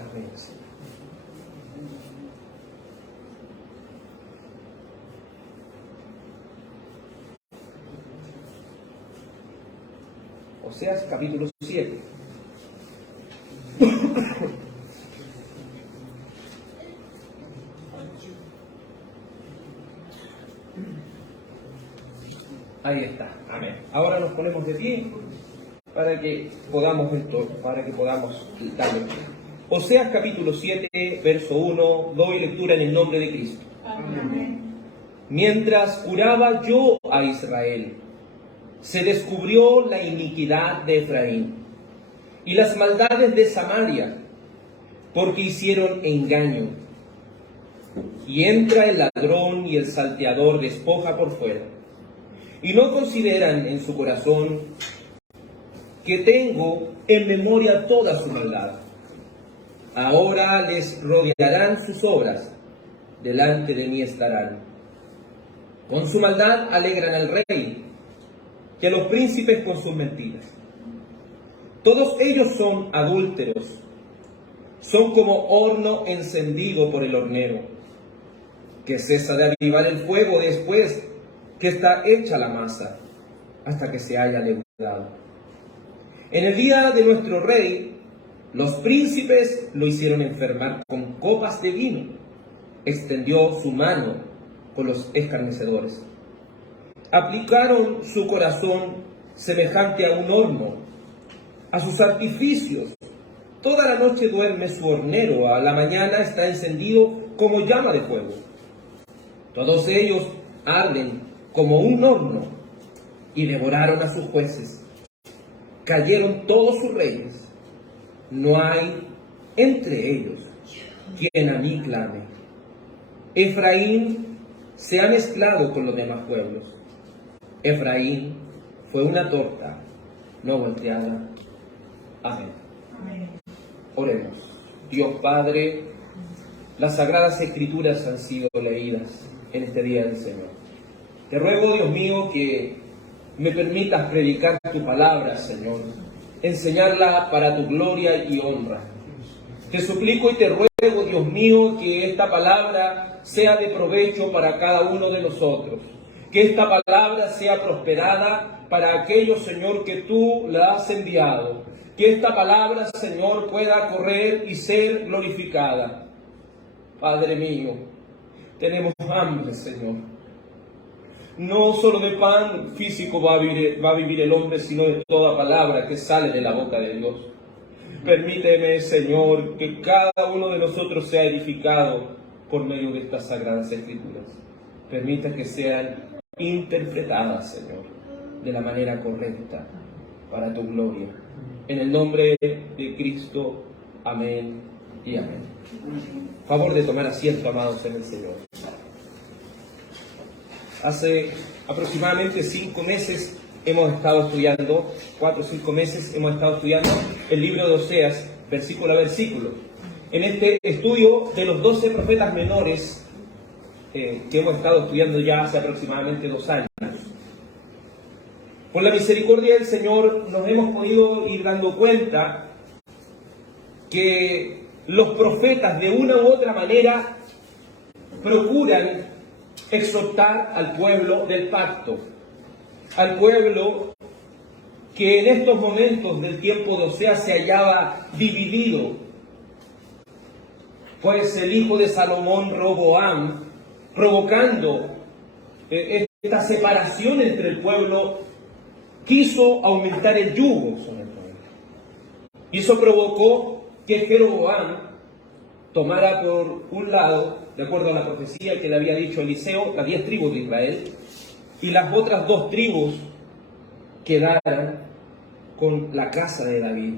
Amén, Señor. Oseas capítulo 7. Ahí está. Amén. Ahora nos ponemos de pie para que podamos darle. Oseas capítulo 7, verso 1, doy lectura en el nombre de Cristo. Amén. Mientras curaba yo a Israel, se descubrió la iniquidad de Efraín y las maldades de Samaria, porque hicieron engaño. Y entra el ladrón y el salteador despoja por fuera, y no consideran en su corazón que tengo en memoria toda su maldad. Ahora les rodearán sus obras, delante de mí estarán. Con su maldad alegran al rey, que a los príncipes con sus mentiras. Todos ellos son adúlteros, son como horno encendido por el hornero, que cesa de avivar el fuego después que está hecha la masa, hasta que se haya leudado. En el día de nuestro rey, los príncipes lo hicieron enfermar con copas de vino, extendió su mano con los escarnecedores. Aplicaron su corazón semejante a un horno, a sus artificios. Toda la noche duerme su hornero, a la mañana está encendido como llama de fuego. Todos ellos arden como un horno y devoraron a sus jueces. Cayeron todos sus reyes. No hay entre ellos quien a mí clame. Efraín se ha mezclado con los demás pueblos. Efraín fue una torta no volteada. Amén. Amén. Oremos. Dios Padre, las Sagradas Escrituras han sido leídas en este día del Señor. Te ruego, Dios mío, que me permitas predicar tu palabra, Señor, enseñarla para tu gloria y honra. Te suplico y te ruego, Dios mío, que esta palabra sea de provecho para cada uno de nosotros. Que esta palabra sea prosperada para aquellos, Señor, que tú la has enviado. Que esta palabra, Señor, pueda correr y ser glorificada. Padre mío, tenemos hambre, Señor. No solo de pan físico va a vivir el hombre, sino de toda palabra que sale de la boca de Dios. Permíteme, Señor, que cada uno de nosotros sea edificado por medio de estas Sagradas Escrituras. Permita que sean interpretadas, Señor, de la manera correcta, para tu gloria. En el nombre de Cristo, amén y amén. Favor de tomar asiento, amados en el Señor. Hace aproximadamente 5 meses hemos estado estudiando, 4 o 5 meses hemos estado estudiando el libro de Oseas, versículo a versículo. En este estudio de los 12 profetas menores que hemos estado estudiando ya hace aproximadamente 2 años. Por la misericordia del Señor nos hemos podido ir dando cuenta que los profetas de una u otra manera procuran exhortar al pueblo del pacto, al pueblo que en estos momentos del tiempo de Oseas se hallaba dividido, pues el hijo de Salomón, Roboam, provocando esta separación entre el pueblo, quiso aumentar el yugo sobre el pueblo. Y eso provocó que Jeroboam tomara por un lado, de acuerdo a la profecía que le había dicho Eliseo, las 10 tribus de Israel, y las otras 2 tribus quedaran con la casa de David,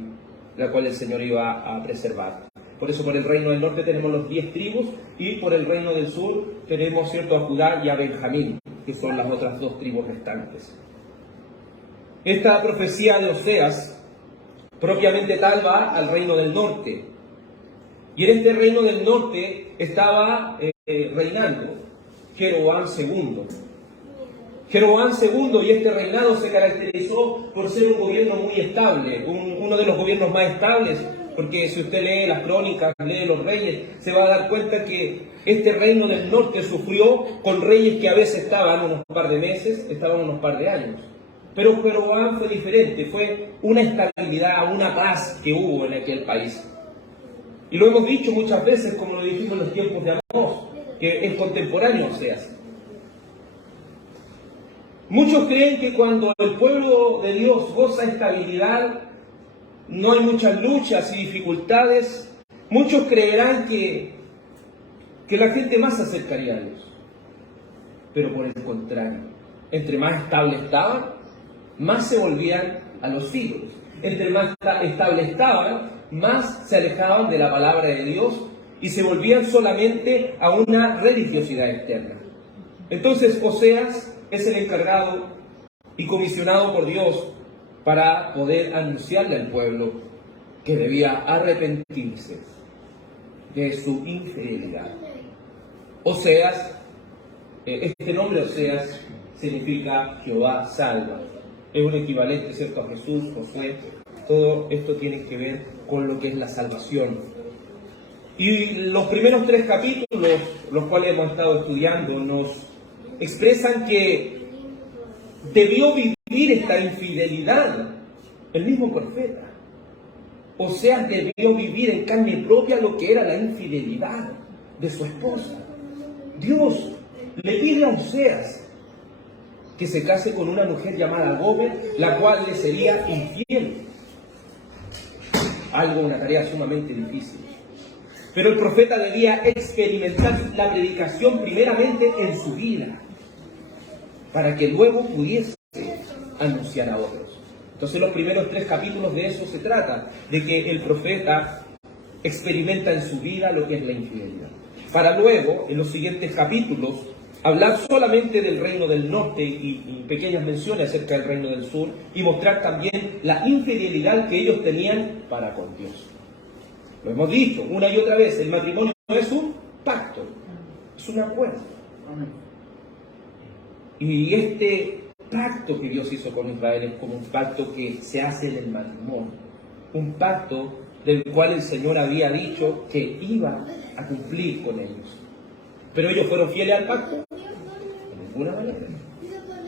la cual el Señor iba a preservar. Por eso por el reino del norte tenemos los 10 tribus, y por el reino del sur tenemos, cierto, a Judá y a Benjamín, que son las otras 2 tribus restantes. Esta profecía de Oseas, propiamente tal, va al reino del norte. Y en este reino del norte estaba reinando Jeroboam II. Jeroboam II, y este reinado se caracterizó por ser un gobierno muy estable, uno de los gobiernos más estables porque si usted lee las crónicas, lee los reyes, se va a dar cuenta que este reino del norte sufrió con reyes que a veces estaban unos par de meses, estaban unos par de años. Pero Jeroboam fue diferente, fue una estabilidad, una paz que hubo en aquel país. Y lo hemos dicho muchas veces, como lo dijimos en los tiempos de Amós, que es contemporáneo a Oseas. Muchos creen que cuando el pueblo de Dios goza estabilidad, no hay muchas luchas y dificultades. Muchos creerán que la gente más se acercaría a Dios. Pero por el contrario, entre más estable estaban, más se volvían a los ídolos. Entre más estable estaban, más se alejaban de la palabra de Dios y se volvían solamente a una religiosidad externa. Entonces Oseas es el encargado y comisionado por Dios para poder anunciarle al pueblo que debía arrepentirse de su infidelidad. Oseas, este nombre Oseas significa Jehová salva. Es un equivalente, ¿cierto?, a Jesús, Josué. Todo esto tiene que ver con lo que es la salvación. Y los primeros 3 capítulos, los cuales hemos estado estudiando, nos expresan que debió vivir esta infidelidad el mismo profeta. Oseas debió vivir en carne propia lo que era la infidelidad de su esposa. Dios le pide a Oseas que se case con una mujer llamada Gomer, la cual le sería infiel. Una tarea sumamente difícil. Pero el profeta debía experimentar la predicación primeramente en su vida, para que luego pudiese anunciar a otros. Entonces los primeros 3 capítulos de eso se trata, de que el profeta experimenta en su vida lo que es la infidelidad. Para luego, en los siguientes capítulos, hablar solamente del reino del norte y pequeñas menciones acerca del reino del sur, y mostrar también la infidelidad que ellos tenían para con Dios. Lo hemos dicho una y otra vez, el matrimonio no es un pacto, es un acuerdo. Y este pacto que Dios hizo con Israel es como un pacto que se hace en el matrimonio, un pacto del cual el Señor había dicho que iba a cumplir con ellos. ¿Pero ellos fueron fieles al pacto? De ninguna manera.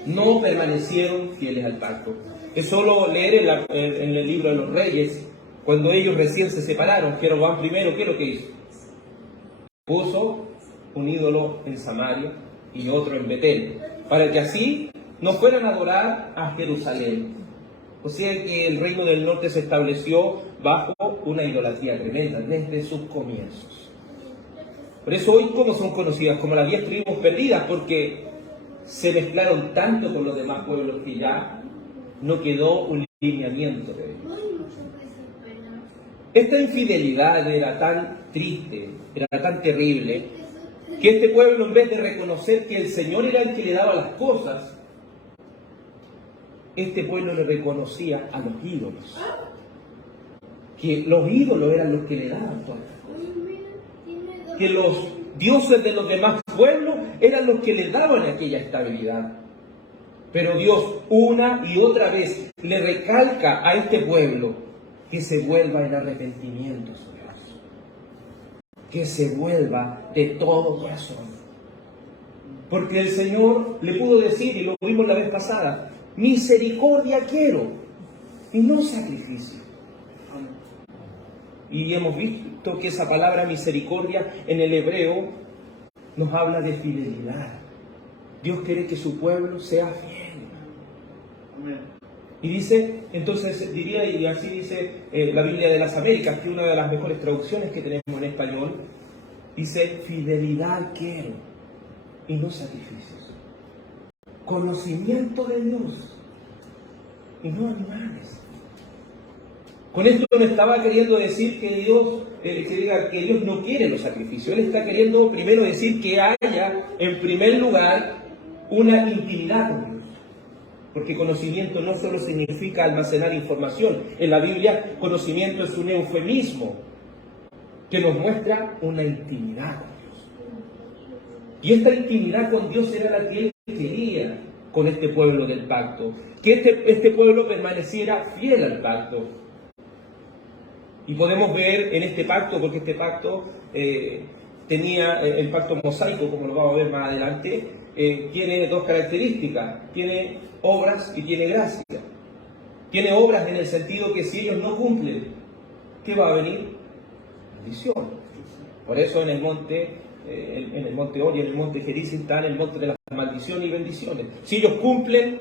No permanecieron fieles al pacto. Es solo leer en el libro de los Reyes, cuando ellos recién se separaron, Jeroboam primero, ¿qué es lo que hizo? Puso un ídolo en Samaria y otro en Betel, para que así no fueran a adorar a Jerusalén. O sea que el reino del norte se estableció bajo una idolatría tremenda desde sus comienzos. Por eso hoy, ¿cómo son conocidas? Como las 10 tribus perdidas, porque se mezclaron tanto con los demás pueblos que ya no quedó un lineamiento de ellos. Esta infidelidad era tan triste, era tan terrible, que este pueblo, en vez de reconocer que el Señor era el que le daba las cosas, este pueblo le reconocía a los ídolos. Que los ídolos eran los que le daban todas las cosas. Que los dioses de los demás pueblos eran los que le daban aquella estabilidad. Pero Dios una y otra vez le recalca a este pueblo que se vuelva en arrepentimiento, Dios. Que se vuelva de todo corazón. Porque el Señor le pudo decir, y lo vimos la vez pasada, misericordia quiero y no sacrificio. Y hemos visto que esa palabra misericordia en el hebreo nos habla de fidelidad. Dios quiere que su pueblo sea fiel. Amén. Y dice, entonces diría, y así dice la Biblia de las Américas, que es una de las mejores traducciones que tenemos en español, dice, fidelidad quiero y no sacrificios. Conocimiento de Dios y no animales. Con esto no estaba queriendo decir que Dios no quiere los sacrificios. Él está queriendo primero decir que haya, en primer lugar, una intimidad con Dios. Porque conocimiento no solo significa almacenar información. En la Biblia, conocimiento es un eufemismo que nos muestra una intimidad con Dios. Y esta intimidad con Dios era la que Él quería con este pueblo del pacto. Que este pueblo permaneciera fiel al pacto. Y podemos ver en este pacto, porque este pacto tenía el pacto mosaico, como lo vamos a ver más adelante, tiene dos características: tiene obras y tiene gracia. Tiene obras en el sentido que si ellos no cumplen, ¿qué va a venir? Maldición. Por eso en el monte Or y en el monte Gerizim está el monte de las maldiciones y bendiciones. Si ellos cumplen,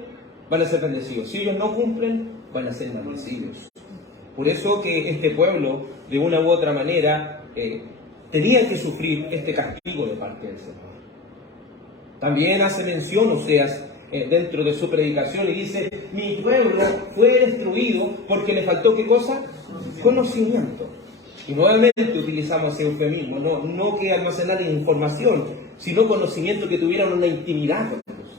van a ser bendecidos. Si ellos no cumplen, van a ser maldecidos. Por eso que este pueblo, de una u otra manera, tenía que sufrir este castigo de parte del Señor. También hace mención Oseas dentro de su predicación y dice: mi pueblo fue destruido porque le faltó ¿qué cosa? Conocimiento. Y nuevamente utilizamos ese eufemismo, no que almacenaran información, sino conocimiento, que tuvieran una intimidad con Dios,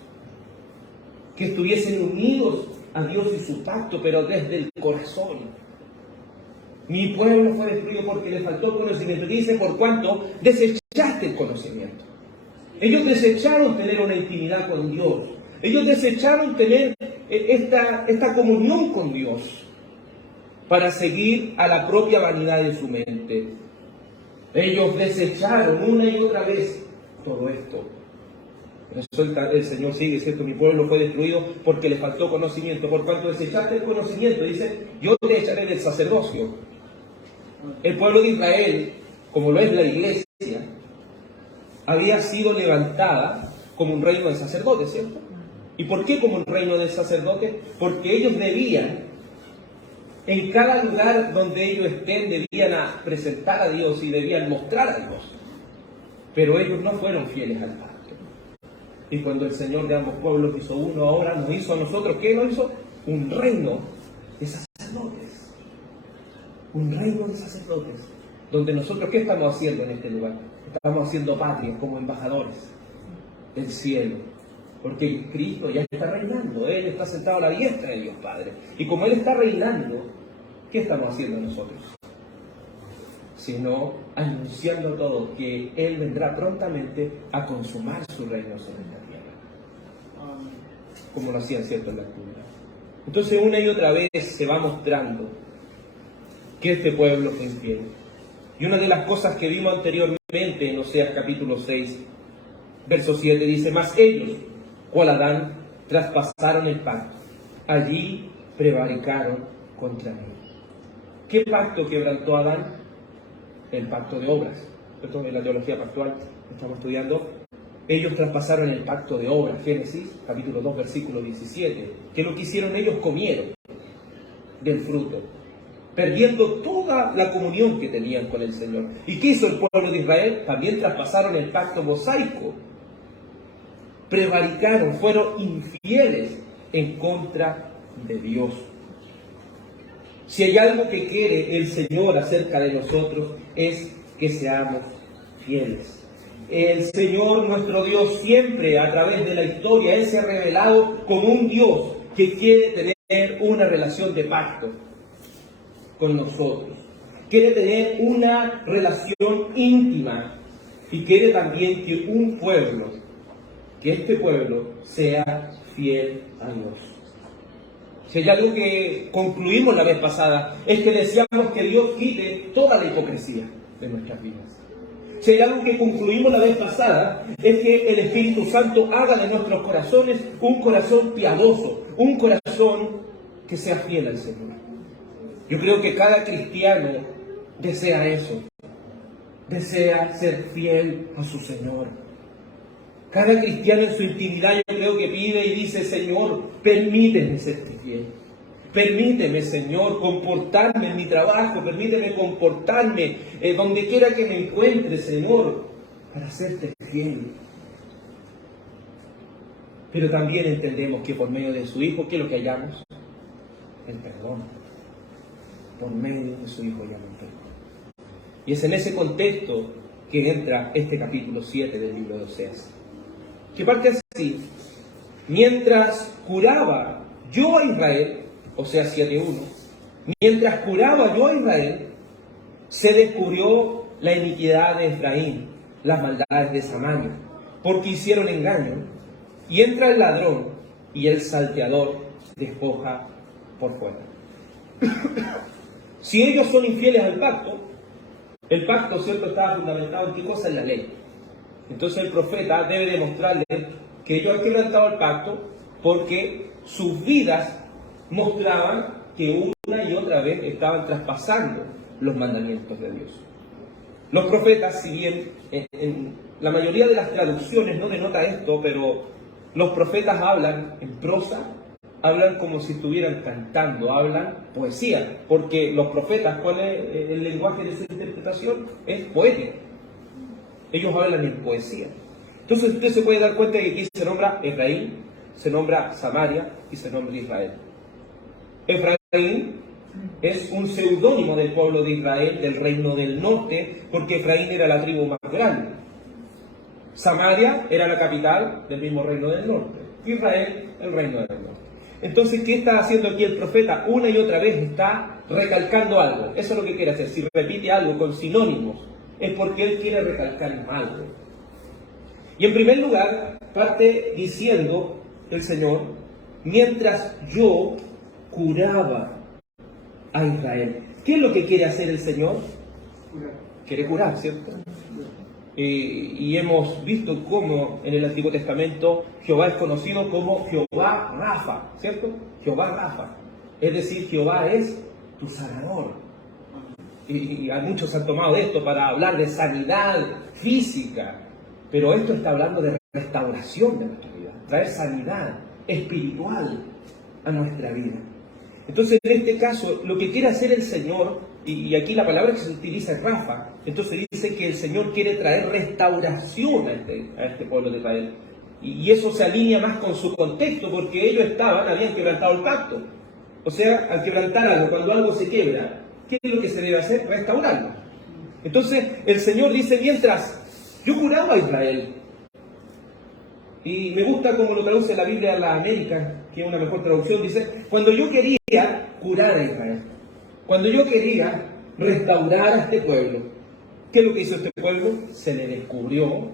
que estuviesen unidos a Dios y su pacto, pero desde el corazón. Mi pueblo fue destruido porque le faltó conocimiento. Dice: por cuanto desechaste el conocimiento. Ellos desecharon tener una intimidad con Dios. Ellos desecharon tener esta comunión con Dios para seguir a la propia vanidad de su mente. Ellos desecharon una y otra vez todo esto. Por eso el Señor sigue diciendo: mi pueblo fue destruido porque le faltó conocimiento. Por cuanto desechaste el conocimiento, dice: yo te echaré del sacerdocio. El pueblo de Israel, como lo es la iglesia, había sido levantada como un reino de sacerdotes, ¿cierto? ¿Y por qué como un reino de sacerdotes? Porque ellos debían, en cada lugar donde ellos estén, debían presentar a Dios y debían mostrar a Dios. Pero ellos no fueron fieles al pacto. Y cuando el Señor de ambos pueblos hizo uno, ahora nos hizo a nosotros, ¿qué nos hizo? Un reino de sacerdotes. Un reino de sacerdotes. Donde nosotros, ¿qué estamos haciendo en este lugar? Estamos haciendo patria como embajadores del cielo. Porque Cristo ya está reinando. Él está sentado a la diestra de Dios Padre. Y como Él está reinando, ¿qué estamos haciendo nosotros? Sino anunciando a todos que Él vendrá prontamente a consumar su reino sobre esta tierra. Como lo hacían cierto en la actualidad. Entonces una y otra vez se va mostrando que este pueblo fue infiel. Y una de las cosas que vimos anteriormente en Oseas capítulo 6, verso 7, dice: mas ellos, cual Adán, traspasaron el pacto. Allí prevaricaron contra mí. ¿Qué pacto quebrantó Adán? El pacto de obras. Esto es la teología pactual que estamos estudiando. Ellos traspasaron el pacto de obras. Génesis capítulo 2, versículo 17. Que lo que hicieron ellos, comieron del fruto, perdiendo toda la comunión que tenían con el Señor. ¿Y qué hizo el pueblo de Israel? También traspasaron el pacto mosaico. Prevaricaron, fueron infieles en contra de Dios. Si hay algo que quiere el Señor acerca de nosotros, es que seamos fieles. El Señor, nuestro Dios, siempre a través de la historia, Él se ha revelado como un Dios que quiere tener una relación de pacto con nosotros. Quiere tener una relación íntima y quiere también que un pueblo, que este pueblo sea fiel a Dios. Si hay algo que concluimos la vez pasada, es que deseamos que Dios quite toda la hipocresía de nuestras vidas. Si hay algo que concluimos la vez pasada, es que el Espíritu Santo haga de nuestros corazones un corazón piadoso, un corazón que sea fiel al Señor. Yo creo que cada cristiano desea eso, desea ser fiel a su Señor. Cada cristiano en su intimidad, yo creo que pide y dice: Señor, permíteme serte fiel. Permíteme, Señor, comportarme en mi trabajo. Permíteme comportarme donde quiera que me encuentre, Señor, para serte fiel. Pero también entendemos que por medio de su Hijo, ¿qué es lo que hallamos? El perdón. Por medio de su Hijo hallamos el perdón. Y es en ese contexto que entra este capítulo 7 del libro de Oseas, que parte así: mientras curaba yo a Israel, Oseas 7:1, mientras curaba yo a Israel, se descubrió la iniquidad de Efraín, las maldades de Samaria, porque hicieron engaño, y entra el ladrón, y el salteador despoja por fuera. Si ellos son infieles al pacto, el pacto, ¿cierto?, estaba fundamentado en qué cosa, en la ley. Entonces el profeta debe demostrarle que ellos han quebrantado el pacto porque sus vidas mostraban que una y otra vez estaban traspasando los mandamientos de Dios. Los profetas, si bien en la mayoría de las traducciones no denota esto, pero los profetas hablan en prosa, hablan como si estuvieran cantando, hablan poesía, porque los profetas, ¿cuál es el lenguaje de su interpretación? Es poético. Ellos hablan en poesía. Entonces usted se puede dar cuenta de que aquí se nombra Efraín, se nombra Samaria y se nombra Israel. Efraín es un seudónimo del pueblo de Israel, del reino del norte, porque Efraín era la tribu más grande. Samaria era la capital del mismo reino del norte. Israel, el reino del norte. Entonces, ¿qué está haciendo aquí el profeta? Una y otra vez está recalcando algo. Eso es lo que quiere hacer. Si repite algo con sinónimos, es porque él quiere recalcar algo. Y en primer lugar, parte diciendo el Señor, mientras yo curaba a Israel. ¿Qué es lo que quiere hacer el Señor? Quiere curar, ¿cierto? Y hemos visto cómo en el Antiguo Testamento Jehová es conocido como Jehová Rafa, ¿cierto? Jehová Rafa. Es decir, Jehová es tu sanador. Y muchos han tomado esto para hablar de sanidad física, pero esto está hablando de restauración de nuestra vida, traer sanidad espiritual a nuestra vida. Entonces, en este caso, lo que quiere hacer el Señor, y aquí la palabra que se utiliza es Rafa, entonces dice que el Señor quiere traer restauración a este pueblo de Israel. Y eso se alinea más con su contexto, porque ellos habían quebrantado el pacto. O sea, al quebrantar algo, cuando algo se quiebra, ¿qué es lo que se debe hacer? Restaurarlo. Entonces, el Señor dice, mientras yo curaba a Israel, y me gusta como lo traduce la Biblia a la América, que es una mejor traducción, dice, cuando yo quería curar a Israel, cuando yo quería restaurar a este pueblo, ¿qué es lo que hizo este pueblo? Se le descubrió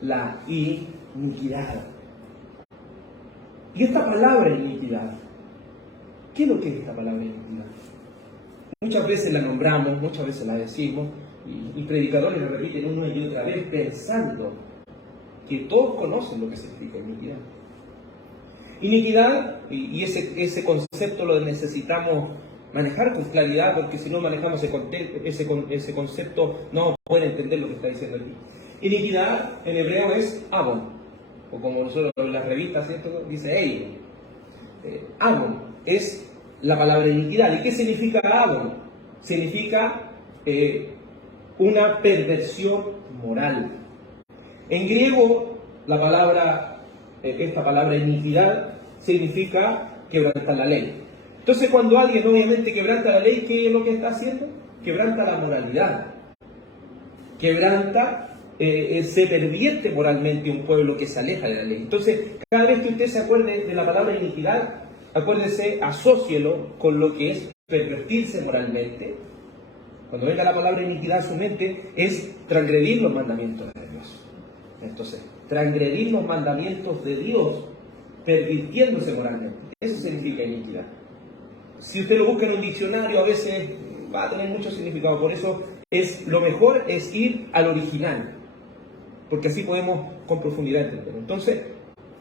la iniquidad. Y esta palabra iniquidad, ¿qué es lo que es esta palabra iniquidad? Muchas veces la nombramos, muchas veces la decimos, y predicadores la repiten una y otra vez pensando que todos conocen lo que significa iniquidad. Iniquidad, y ese concepto lo necesitamos manejar con claridad, porque si no manejamos ese concepto no pueden entender lo que está diciendo aquí. Iniquidad en hebreo es abon, o como nosotros en las revistas, ¿cierto?, dice eion. Abon es la palabra iniquidad. ¿Y qué significa abon? Significa una perversión moral. En griego, esta palabra iniquidad significa quebrantar la ley. Entonces, cuando alguien obviamente quebranta la ley, ¿qué es lo que está haciendo? Quebranta la moralidad. Se pervierte moralmente un pueblo que se aleja de la ley. Entonces, cada vez que usted se acuerde de la palabra iniquidad, acuérdese, asócielo con lo que es pervertirse moralmente. Cuando venga la palabra iniquidad a su mente, es transgredir los mandamientos de Dios. Entonces, transgredir los mandamientos de Dios, pervirtiéndose moralmente. Eso significa iniquidad. Si usted lo busca en un diccionario, a veces va a tener mucho significado. Por eso lo mejor es ir al original, porque así podemos con profundidad entenderlo. Entonces,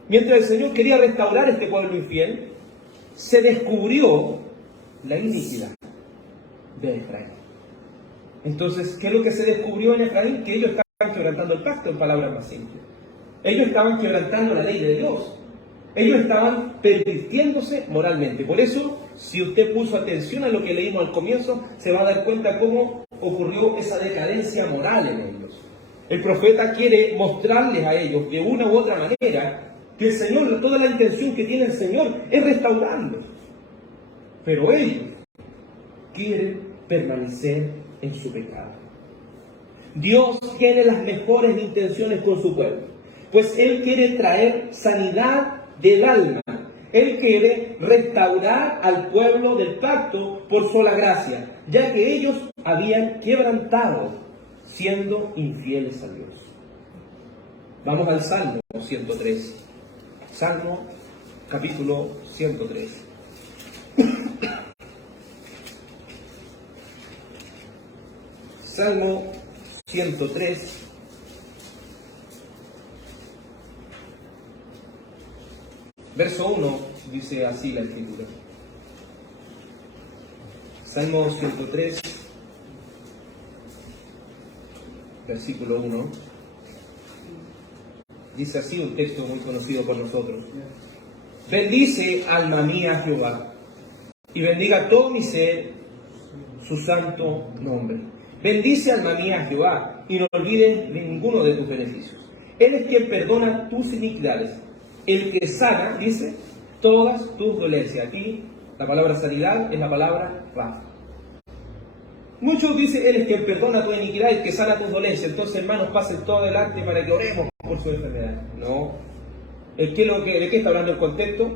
mientras el Señor quería restaurar este pueblo infiel, se descubrió la iniquidad de Efraín. Entonces, ¿qué es lo que se descubrió en Efraín? Que ellos estaban quebrantando el pacto, en palabras más simples. Ellos estaban quebrantando la ley de Dios. Ellos estaban pervirtiéndose moralmente. Por eso, si usted puso atención a lo que leímos al comienzo, se va a dar cuenta cómo ocurrió esa decadencia moral en ellos. El profeta quiere mostrarles a ellos de una u otra manera que el Señor, toda la intención que tiene el Señor es restaurarlos. Pero ellos quieren permanecer en su pecado. Dios tiene las mejores intenciones con su pueblo, pues Él quiere traer sanidad del alma. Él quiere restaurar al pueblo del pacto por sola gracia, ya que ellos habían quebrantado siendo infieles a Dios. Vamos al Salmo 103. Salmo capítulo 103. Salmo 103. Verso 1 dice así la escritura. Salmo 103, versículo 1. Dice así un texto muy conocido por nosotros. Bendice, alma mía, a Jehová, y bendiga todo mi ser su santo nombre. Bendice, alma mía, a Jehová, y no olvides de ninguno de tus beneficios. Él es quien perdona tus iniquidades, el que sana, dice, todas tus dolencias. Aquí la palabra sanidad es la palabra Rafa. Muchos dicen, Él es quien perdona tu iniquidad, el que sana tus dolencias. Entonces, hermanos, pasen todo adelante para que oremos por su enfermedad. No. ¿De qué está hablando el contexto?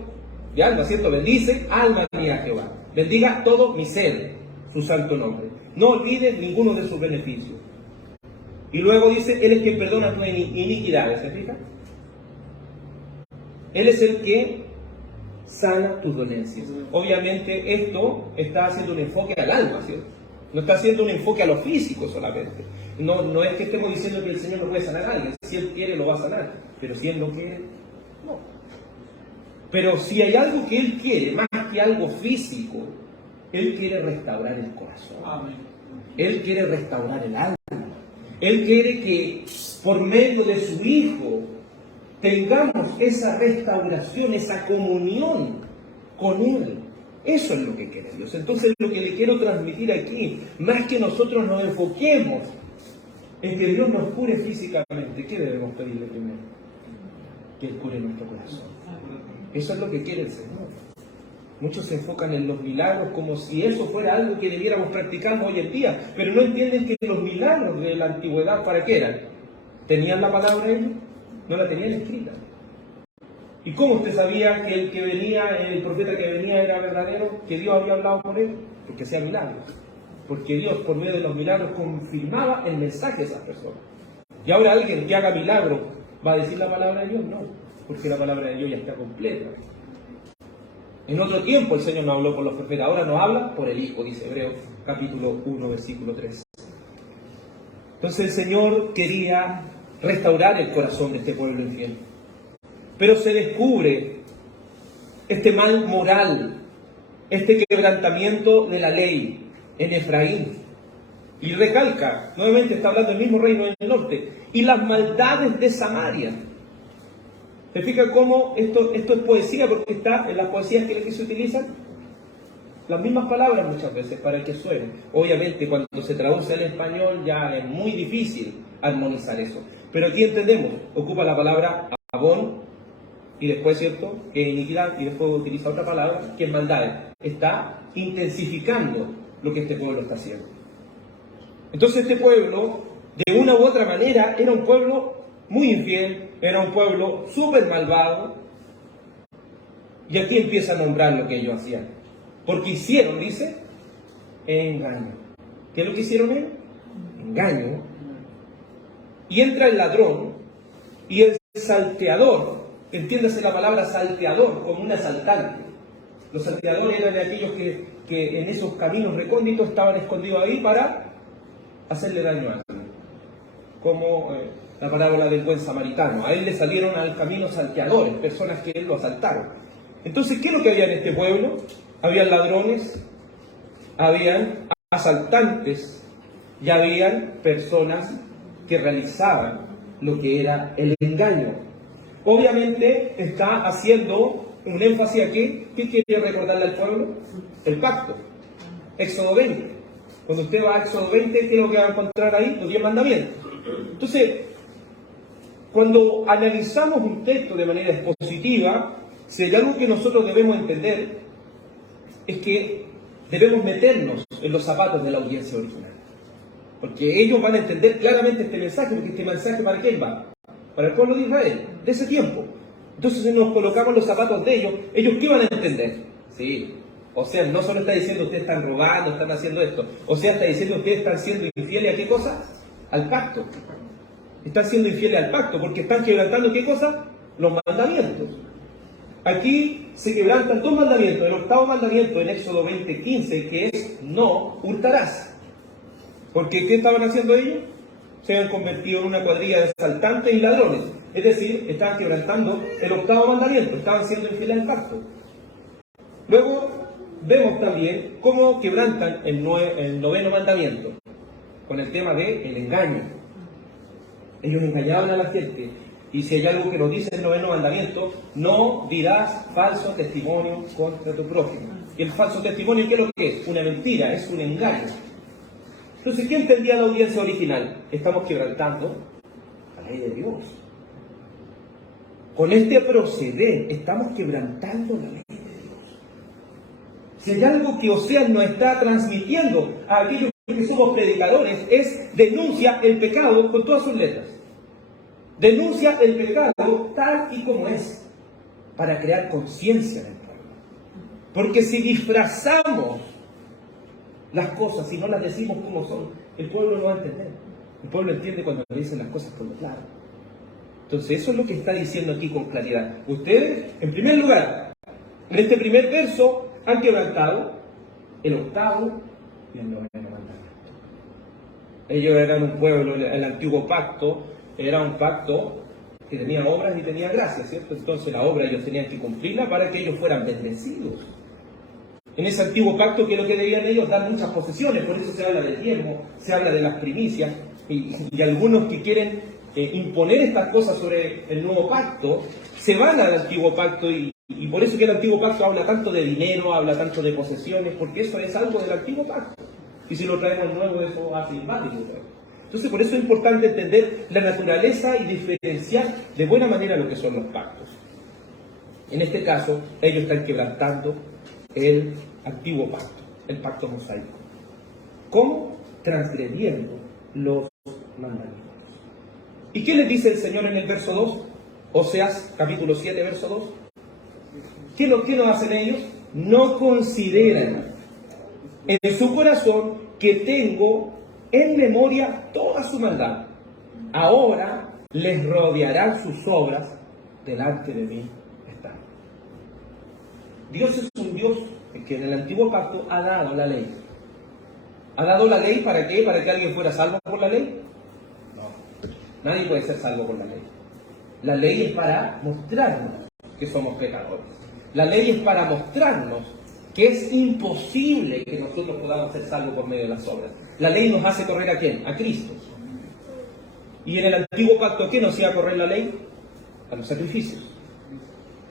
De alma, ¿cierto? Bendice, alma mía, Jehová. Bendiga todo mi ser, su santo nombre. No olvides ninguno de sus beneficios. Y luego dice, Él es quien perdona tus iniquidades. ¿Se fija? Él es el que sana tus dolencias. Obviamente esto está haciendo un enfoque al alma, ¿cierto? No está haciendo un enfoque a lo físico solamente. No es que estemos diciendo que el Señor no puede sanar a alguien. Si Él quiere, lo va a sanar. Pero si Él no quiere, no. Pero si hay algo que Él quiere, más que algo físico, Él quiere restaurar el corazón. Amén. Él quiere restaurar el alma. Él quiere que por medio de su Hijo tengamos esa restauración, esa comunión con Él. Eso es lo que quiere Dios. Entonces lo que le quiero transmitir aquí, más que nosotros nos enfoquemos en que Dios nos cure físicamente, ¿qué debemos pedirle primero? Que Él cure nuestro corazón. Eso es lo que quiere el Señor. Muchos se enfocan en los milagros como si eso fuera algo que debiéramos practicar hoy en día, pero no entienden que los milagros de la antigüedad, ¿para qué eran? ¿Tenían la palabra ellos? No la tenían escrita. ¿Y cómo usted sabía que el que venía, el profeta que venía era verdadero? ¿Que Dios había hablado con él? Porque hacía milagros. Porque Dios, por medio de los milagros, confirmaba el mensaje de esas personas. Y ahora alguien que haga milagros, ¿va a decir la palabra de Dios? No, porque la palabra de Dios ya está completa. En otro tiempo el Señor no habló por los profetas, ahora nos habla por el Hijo, dice Hebreos capítulo 1, versículo 3. Entonces el Señor quería restaurar el corazón de este pueblo infiel. Pero se descubre este mal moral, este quebrantamiento de la ley en Efraín. Y recalca, nuevamente está hablando del mismo reino del norte, y las maldades de Samaria. ¿Se fija cómo esto es poesía? Porque está en las poesías que se utilizan las mismas palabras muchas veces para que suene. Obviamente cuando se traduce al español ya es muy difícil armonizar eso. Pero aquí entendemos, ocupa la palabra abón, y después, ¿cierto?, que es iniquidad, y después utiliza otra palabra, que es maldad. Está intensificando lo que este pueblo está haciendo. Entonces este pueblo, de una u otra manera, era un pueblo muy infiel, era un pueblo súper malvado, y aquí empieza a nombrar lo que ellos hacían. Porque hicieron, dice, engaño. ¿Qué es lo que hicieron ellos? Engaño. Y entra el ladrón, y el salteador, entiéndase la palabra salteador como un asaltante. Los salteadores eran de aquellos que en esos caminos recónditos estaban escondidos ahí para hacerle daño a alguien. Como la parábola del buen samaritano. A él le salieron al camino salteadores, personas que él lo asaltaron. Entonces, ¿qué es lo que había en este pueblo? Habían ladrones, habían asaltantes y habían personas que realizaban lo que era el engaño. Obviamente está haciendo un énfasis aquí. ¿Qué quiere recordarle al pueblo? El pacto. Éxodo 20. Cuando usted va a Éxodo 20, ¿qué es lo que va a encontrar ahí? Los 10 mandamientos. Entonces, cuando analizamos un texto de manera expositiva, si hay algo que nosotros debemos entender, es que debemos meternos en los zapatos de la audiencia original. Porque ellos van a entender claramente este mensaje, porque este mensaje ¿para quién va? Para el pueblo de Israel, de ese tiempo. Entonces, si nos colocamos en los zapatos de ellos, ¿ellos qué van a entender? Sí. O sea, no solo está diciendo ustedes están robando, están haciendo esto. O sea, está diciendo ustedes están siendo infieles a qué cosa? Al pacto. Están siendo infieles al pacto, porque están quebrantando ¿qué cosa? Los mandamientos. Aquí se quebrantan dos mandamientos. El octavo mandamiento en Éxodo 20:15, que es no hurtarás. Porque ¿qué estaban haciendo ellos? Se habían convertido en una cuadrilla de asaltantes y ladrones. Es decir, estaban quebrantando el 8º mandamiento, estaban siendo infieles al pacto. Luego vemos también cómo quebrantan el 9º mandamiento, con el tema del engaño. Ellos engañaban a la gente. Y si hay algo que nos dice el 9º mandamiento, no dirás falso testimonio contra tu prójimo. Y el falso testimonio, ¿qué es lo que es? Una mentira, es un engaño. Entonces, ¿qué entendía la audiencia original? Estamos quebrantando la ley de Dios. Con este proceder, estamos quebrantando la ley de Dios. Si hay algo que Oseas nos está transmitiendo a aquellos que somos predicadores, es denuncia el pecado con todas sus letras. Denuncia el pecado tal y como es, para crear conciencia en el pueblo. Porque si disfrazamos las cosas, si no las decimos como son, el pueblo no va a entender. El pueblo entiende cuando le dicen las cosas por lo claro. Entonces eso es lo que está diciendo aquí con claridad. Ustedes, en primer lugar, en este primer verso, han quebrantado el 8º y el 9º mandamiento. Ellos eran un pueblo, el antiguo pacto era un pacto que tenía obras y tenía gracia, ¿cierto? Entonces la obra ellos tenían que cumplirla para que ellos fueran bendecidos. En ese antiguo pacto, ¿qué es lo que debían ellos? Dar muchas posesiones, por eso se habla del diezmo, se habla de las primicias, y algunos que quieren imponer estas cosas sobre el nuevo pacto, se van al antiguo pacto, y por eso que el antiguo pacto habla tanto de dinero, habla tanto de posesiones, porque eso es algo del antiguo pacto. Y si lo traemos al nuevo, eso hace inválido. Entonces, por eso es importante entender la naturaleza y diferenciar de buena manera lo que son los pactos. En este caso, ellos están quebrantando el antiguo pacto, el pacto mosaico. ¿Cómo? Transgrediendo los mandamientos. ¿Y qué les dice el Señor en el verso 2? Oseas, capítulo 7, verso 2. ¿Qué nos hacen ellos? No consideran en su corazón que tengo en memoria toda su maldad. Ahora les rodearán sus obras, delante de mí están. Dios es un Dios que en el antiguo pacto ha dado la ley. ¿Ha dado la ley para qué? ¿Para que alguien fuera salvo por la ley? No. Nadie puede ser salvo por la ley. La ley es para mostrarnos que somos pecadores. La ley es para mostrarnos que es imposible que nosotros podamos ser salvos por medio de las obras. La ley nos hace correr ¿a quién? A Cristo. Y en el antiguo pacto, ¿qué nos hacía correr la ley? A los sacrificios.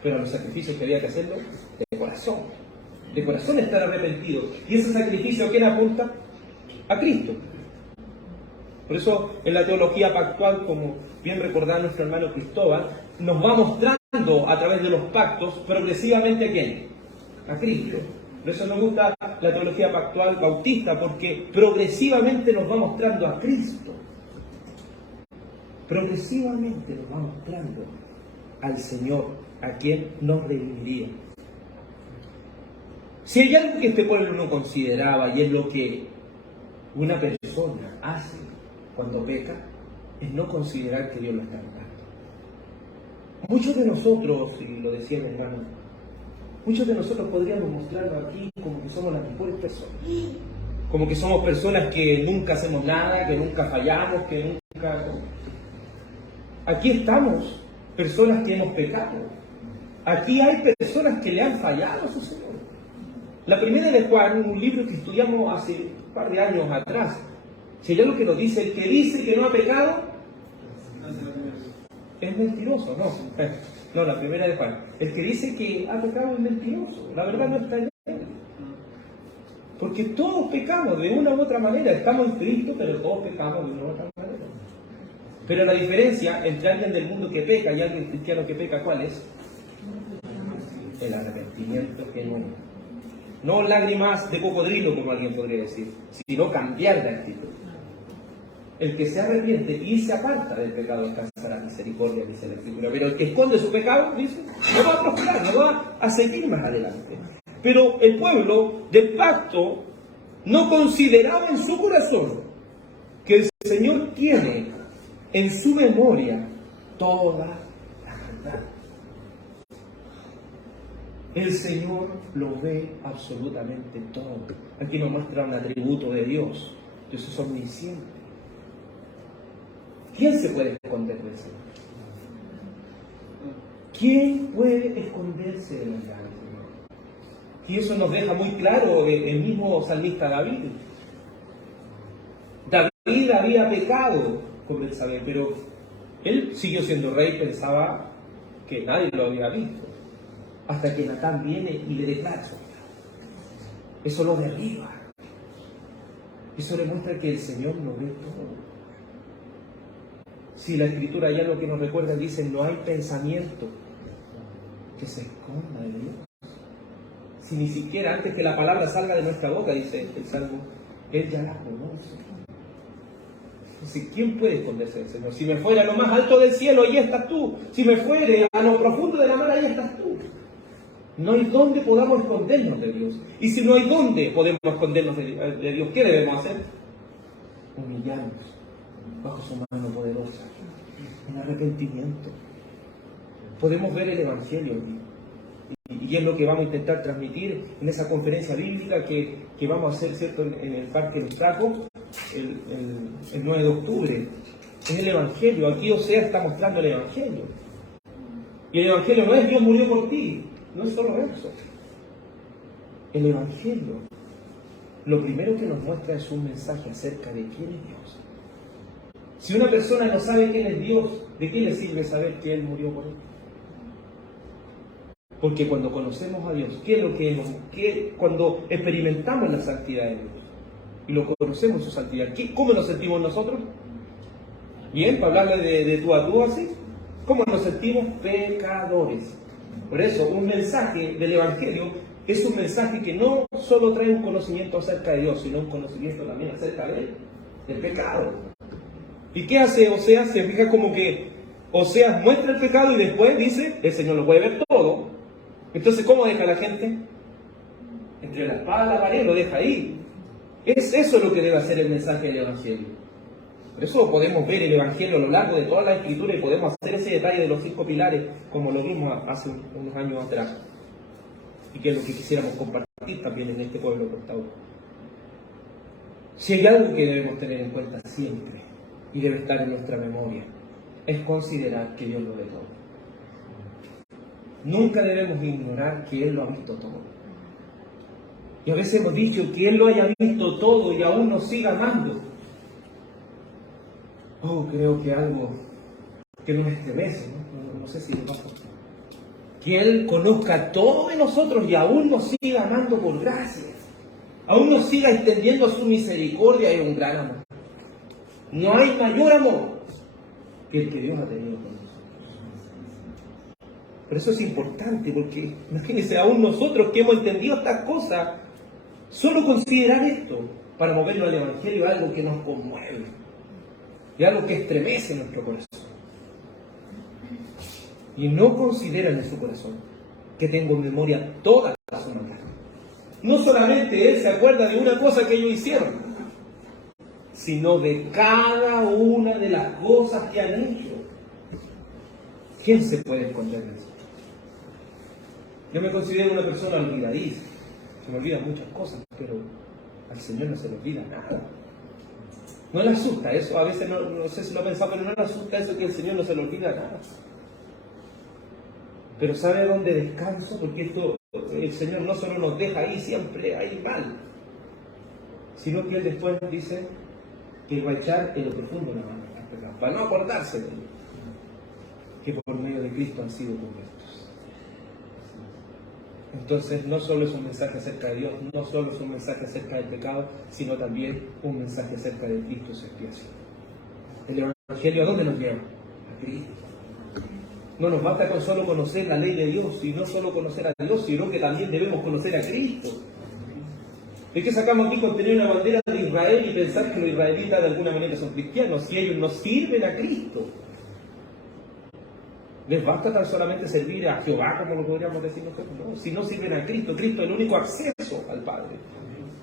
Pero a los sacrificios que había que hacerlo de corazón. De corazón estar arrepentido. ¿Y ese sacrificio a quién apunta? A Cristo. Por eso en la teología pactual, como bien recordaba nuestro hermano Cristóbal, nos va mostrando a través de los pactos progresivamente ¿a quién? A Cristo. Por eso nos gusta la teología pactual bautista, porque progresivamente nos va mostrando a Cristo. Progresivamente nos va mostrando al Señor, a quien nos redimiría. Si hay algo que este pueblo no consideraba, y es lo que una persona hace cuando peca, es no considerar que Dios lo está mirando. Muchos de nosotros, y lo decía el hermano, muchos de nosotros podríamos mostrarnos aquí como que somos las mejores personas. Como que somos personas que nunca hacemos nada, que nunca fallamos, que nunca... Aquí estamos, personas que hemos pecado. Aquí hay personas que le han fallado a su Señor. La primera de Juan, un libro que estudiamos hace un par de años atrás, sería lo que nos dice: el que dice que no ha pecado es mentiroso. No, la primera de Juan. El que dice que ha pecado es mentiroso. La verdad no está en él. Porque todos pecamos de una u otra manera. Estamos en Cristo, pero todos pecamos de una u otra manera. Pero la diferencia entre alguien del mundo que peca y alguien cristiano que peca, ¿cuál es? El arrepentimiento genuino. No lágrimas de cocodrilo, como alguien podría decir, sino cambiar de actitud. El que se arrepiente y se aparta del pecado alcanzará misericordia, dice la Escritura. Pero el que esconde su pecado, dice, no va a prosperar, no va a seguir más adelante. Pero el pueblo del pacto no consideraba en su corazón que el Señor tiene en su memoria toda la verdad. El Señor lo ve absolutamente todo. Aquí nos muestra un atributo de Dios. Dios es omnisciente. ¿Quién se puede esconder del Señor? ¿Quién puede esconderse de la mirada del Señor? Y eso nos deja muy claro el mismo salmista David. David había pecado con Betsabé, pero él siguió siendo rey, pensaba que nadie lo había visto. Hasta que Natán viene y le declara su pecado. Eso lo derriba. Eso demuestra que el Señor lo ve todo. Si la Escritura ya lo que nos recuerda dice, no hay pensamiento que se esconda de Dios. Si ni siquiera antes que la palabra salga de nuestra boca, dice el Salmo, Él ya la conoce. Entonces, ¿quién puede esconderse del Señor? Si me fuera a lo más alto del cielo, ahí estás tú. Si me fuere a lo profundo de la mar, ahí estás tú. No hay dónde podamos escondernos de Dios. Y si no hay dónde podemos escondernos de Dios, ¿qué debemos hacer? Humillarnos bajo su mano poderosa, en arrepentimiento. Podemos ver el Evangelio y es lo que vamos a intentar transmitir en esa conferencia bíblica que vamos a hacer, ¿cierto?, en el Parque Los Tracos el 9 de octubre. Es el Evangelio. Aquí Oseas está mostrando el Evangelio. Y el Evangelio no es Dios murió por ti, no es solo eso. El Evangelio, lo primero que nos muestra es un mensaje acerca de quién es Dios. Si una persona no sabe quién es Dios, ¿de qué le sirve saber que Él murió por él? Porque cuando conocemos a Dios, ¿qué es lo que cuando experimentamos la santidad de Dios y lo conocemos en su santidad, ¿cómo nos sentimos nosotros? Bien, para hablarle de tú a tú así, ¿cómo nos sentimos? Pecadores. Por eso, un mensaje del Evangelio es un mensaje que no solo trae un conocimiento acerca de Dios, sino un conocimiento también acerca del pecado. ¿Y qué hace Oseas? Se fija como que Oseas muestra el pecado y después dice, el Señor lo puede ver todo. Entonces, ¿cómo deja a la gente? Entre la espada y la pared, lo deja ahí. Es eso lo que debe hacer el mensaje del Evangelio. Por eso podemos ver el Evangelio a lo largo de toda la Escritura y podemos hacer ese detalle de los 5 pilares, como lo vimos hace unos años atrás. Y que es lo que quisiéramos compartir también en este pueblo cortado. Si hay algo que debemos tener en cuenta siempre, y debe estar en nuestra memoria, es considerar que Dios lo ve todo. Nunca debemos ignorar que Él lo ha visto todo. Y a veces hemos dicho que Él lo haya visto todo y aún nos siga amando. Oh, creo que algo que nos estremece, no sé si lo pasa. Que Él conozca todo de nosotros y aún nos siga amando por gracia. Aún nos siga extendiendo su misericordia y un gran amor. No hay mayor amor que el que Dios ha tenido con nosotros. Por eso es importante, porque imagínense, aún nosotros que hemos entendido estas cosas, solo considerar esto para moverlo al Evangelio es algo que nos conmueve, y algo que estremece nuestro corazón. Y no consideran en su corazón que tengo en memoria toda su maldad. No solamente Él se acuerda de una cosa que ellos hicieron, sino de cada una de las cosas que han hecho. ¿Quién se puede esconder de eso? Yo me considero una persona olvidadiza. Se me olvidan muchas cosas, pero al Señor no se le olvida nada. No le asusta eso, a veces no sé si lo ha pensado, pero no le asusta eso que el Señor no se le olvida nada. Pero ¿sabe dónde descanso? Porque esto, el Señor no solo nos deja ahí siempre, ahí mal, sino que Él después dice que va a echar en lo profundo la mano al pecado, para no acordarse de ello, que por medio de Cristo han sido cubiertos. Entonces no solo es un mensaje acerca de Dios, no solo es un mensaje acerca del pecado, sino también un mensaje acerca de Cristo y su expiación. ¿El Evangelio a dónde nos lleva? A Cristo. No nos basta con solo conocer la ley de Dios, y no solo conocer a Dios, sino que también debemos conocer a Cristo. ¿De qué sacamos aquí con tener una bandera de Israel y pensar que los israelitas de alguna manera son cristianos si ellos no sirven a Cristo? ¿Les basta tan solamente servir a Jehová, como lo podríamos decir nosotros? No, si no sirven a Cristo, Cristo es el único acceso al Padre.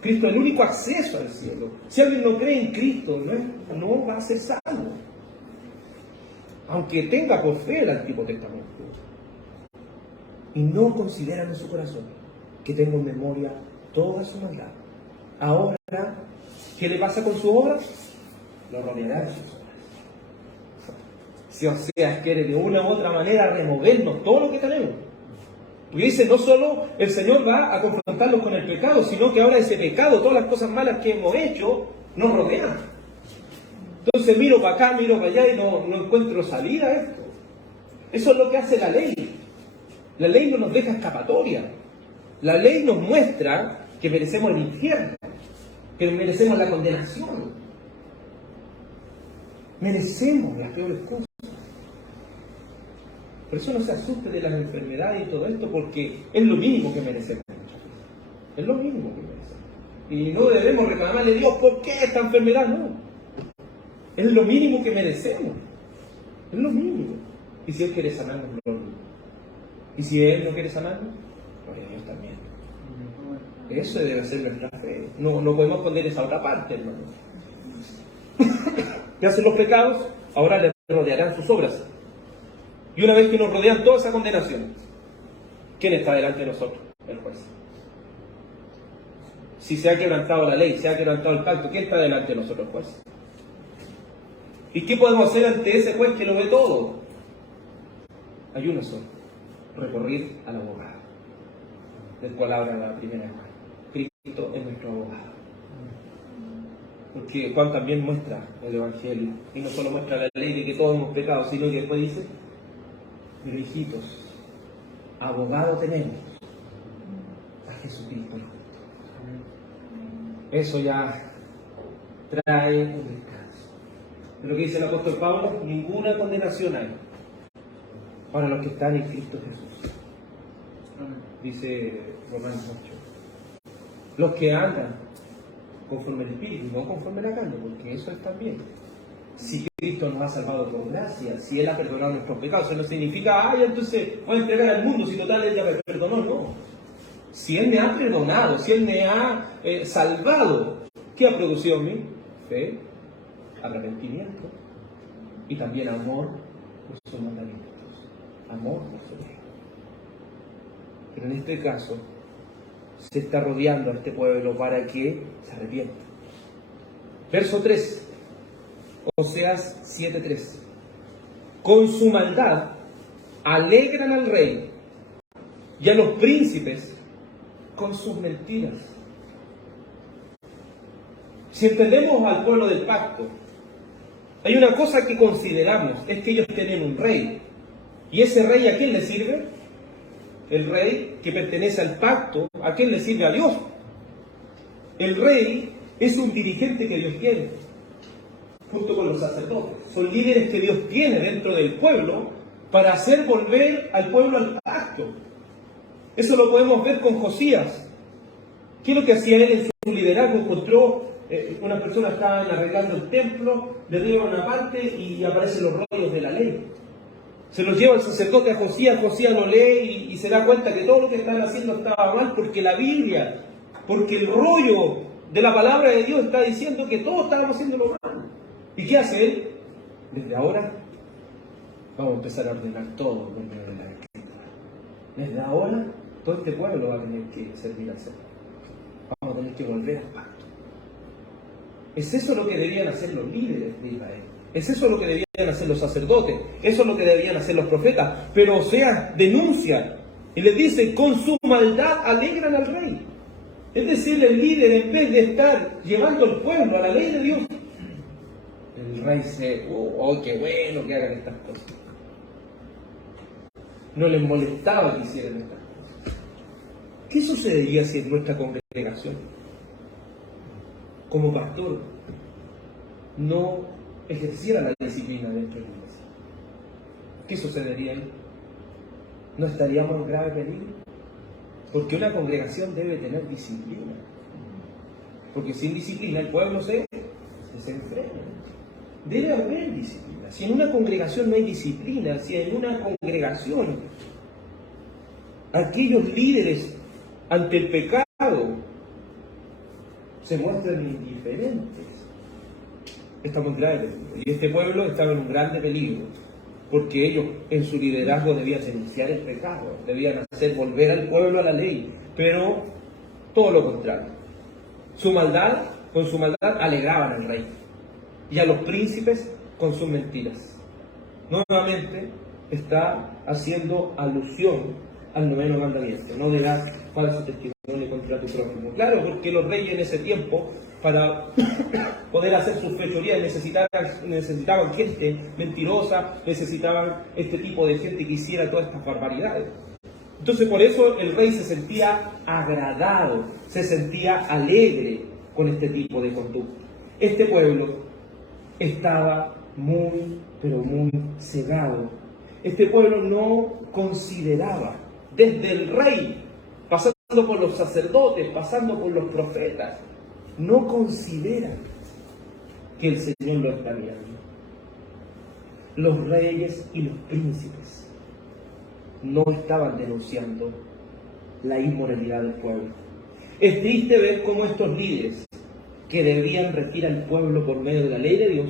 Cristo es el único acceso al cielo. Si alguien no cree en Cristo, no va a ser salvo. Aunque tenga por fe el Antiguo Testamento. Y no consideran en su corazón que tengo en memoria toda su maldad. Ahora ¿Qué le pasa con sus obras? Lo rodeará de sus obras. Si Oseas quiere de una u otra manera removernos todo lo que tenemos. Porque dice, no solo el Señor va a confrontarnos con el pecado, sino que ahora ese pecado, todas las cosas malas que hemos hecho, nos rodean. Entonces miro para acá, miro para allá y no encuentro salida a esto. Eso es lo que hace la ley. La ley no nos deja escapatoria. La ley nos muestra que merecemos el infierno, que merecemos la condenación. Merecemos las peores cosas. Por eso no se asuste de las enfermedades y todo esto, porque es lo mínimo que merecemos. Es lo mínimo que merecemos. Y no debemos reclamarle a Dios, ¿por qué esta enfermedad? No. Es lo mínimo que merecemos. Es lo mínimo. Y si Él quiere sanarnos, lo mismo. Y si Él no quiere sanarnos, pues Dios también. Eso debe ser nuestra fe. No podemos poner esa otra parte, hermano. ¿Qué hacen los pecados? Ahora le rodearán sus obras. Y una vez que nos rodean toda esa condenación, ¿quién está delante de nosotros? El juez. Si se ha quebrantado la ley, se ha quebrantado el pacto, ¿quién está delante de nosotros? El juez. ¿Y qué podemos hacer ante ese juez que lo ve todo? Hay uno solo: recurrir al abogado, del cual habla la primera vez. Cristo es nuestro abogado. Porque Juan también muestra el Evangelio, y no solo muestra la ley de que todos hemos pecado, sino que después dice: pero hijitos, abogado tenemos a Jesucristo el justo. Eso ya trae un descanso. De lo que dice el apóstol Pablo, ninguna condenación hay para los que están en Cristo Jesús. Dice Romanos 8. Los que andan conforme al Espíritu, no conforme a la carne, porque eso está bien. Si Cristo nos ha salvado por gracia, si Él ha perdonado nuestros pecados, eso no significa, entonces voy a entregar al mundo, si total Él ya me perdonó, no. Si Él me ha perdonado, si Él me ha salvado, ¿qué ha producido en mí? Fe, arrepentimiento y también amor por sus mandamientos. Amor por su ley. Pero en este caso, se está rodeando a este pueblo para que se arrepienta. Verso 3, Oseas 7:3. Con su maldad alegran al rey y a los príncipes con sus mentiras. Si entendemos al pueblo del pacto, hay una cosa que consideramos, es que ellos tienen un rey. ¿Y ese rey a quién le sirve? El rey que pertenece al pacto, ¿a quién le sirve? A Dios. El rey es un dirigente que Dios tiene, junto con los sacerdotes. Son líderes que Dios tiene dentro del pueblo para hacer volver al pueblo al pacto. Eso lo podemos ver con Josías. ¿Qué es lo que hacía él en su liderazgo? Encontró, una persona estaba arreglando el templo, le dieron una parte y aparecen los rollos de la ley. Se los lleva el sacerdote a Josías lo lee y se da cuenta que todo lo que estaban haciendo estaba mal, porque la Biblia, porque el rollo de la palabra de Dios está diciendo que todos estábamos haciendo lo mal. ¿Y qué hace él? Desde ahora vamos a empezar a ordenar todo por medio de la Escritura. Desde ahora todo este pueblo va a tener que servir al Señor. Vamos a tener que volver al pacto. ¿Es eso lo que debían hacer los líderes de Israel? ¿Es eso lo que debían hacer los sacerdotes? ¿Eso es lo que debían hacer los profetas? Pero Oseas denuncia y les dice: con su maldad alegran al rey. Es decir, el líder, en vez de estar llevando al pueblo a la ley de Dios, el rey dice: qué bueno que hagan estas cosas. No les molestaba que hicieran estas cosas. ¿Qué sucedería si en nuestra congregación, como pastor, no ejerciera la disciplina dentro de la iglesia? ¿Qué sucedería ahí? ¿No estaríamos en grave peligro? Porque una congregación debe tener disciplina. Porque sin disciplina el pueblo se desenfrena. Debe haber disciplina. Si en una congregación no hay disciplina, si en una congregación aquellos líderes ante el pecado se muestran indiferentes, estamos en grave peligro. Y este pueblo estaba en un grande peligro, porque ellos en su liderazgo debían denunciar el pecado, debían hacer volver al pueblo a la ley, pero todo lo contrario. Su maldad con su maldad alegraban al rey, y a los príncipes con sus mentiras. Nuevamente está haciendo alusión al noveno mandamiento: no dirás falso testimonio contra tu prójimo. Claro, porque los reyes en ese tiempo, para poder hacer sus fechorías, necesitaban gente mentirosa, necesitaban este tipo de gente que hiciera todas estas barbaridades. Entonces, por eso el rey se sentía agradado, se sentía alegre con este tipo de conducta. Este pueblo estaba muy, pero muy cegado. Este pueblo no consideraba, desde el rey, pasando por los sacerdotes, pasando por los profetas, no consideran que el Señor lo está mirando. Los reyes y los príncipes no estaban denunciando la inmoralidad del pueblo. Es triste ver cómo estos líderes, que debían regir al pueblo por medio de la ley de Dios,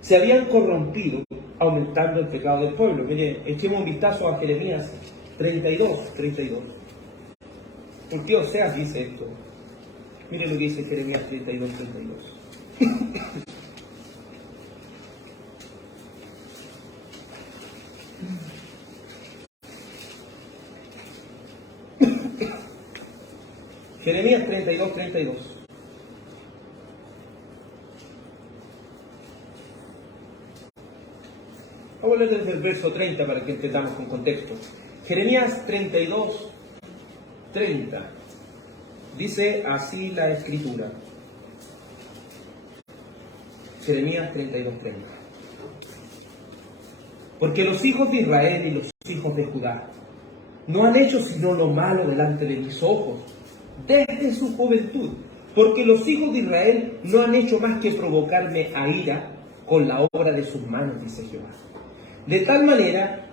se habían corrompido, aumentando el pecado del pueblo. Mire, echemos un vistazo a Jeremías 32. Porque Oseas dice esto. Mire lo que dice Jeremías 32. Jeremías 32. Vamos a leer desde el verso 30 para que entendamos con contexto. Jeremías 32:30. Dice así la Escritura. Jeremías 32:30. Porque los hijos de Israel y los hijos de Judá no han hecho sino lo malo delante de mis ojos, desde su juventud. Porque los hijos de Israel no han hecho más que provocarme a ira con la obra de sus manos, dice Jehová. De tal manera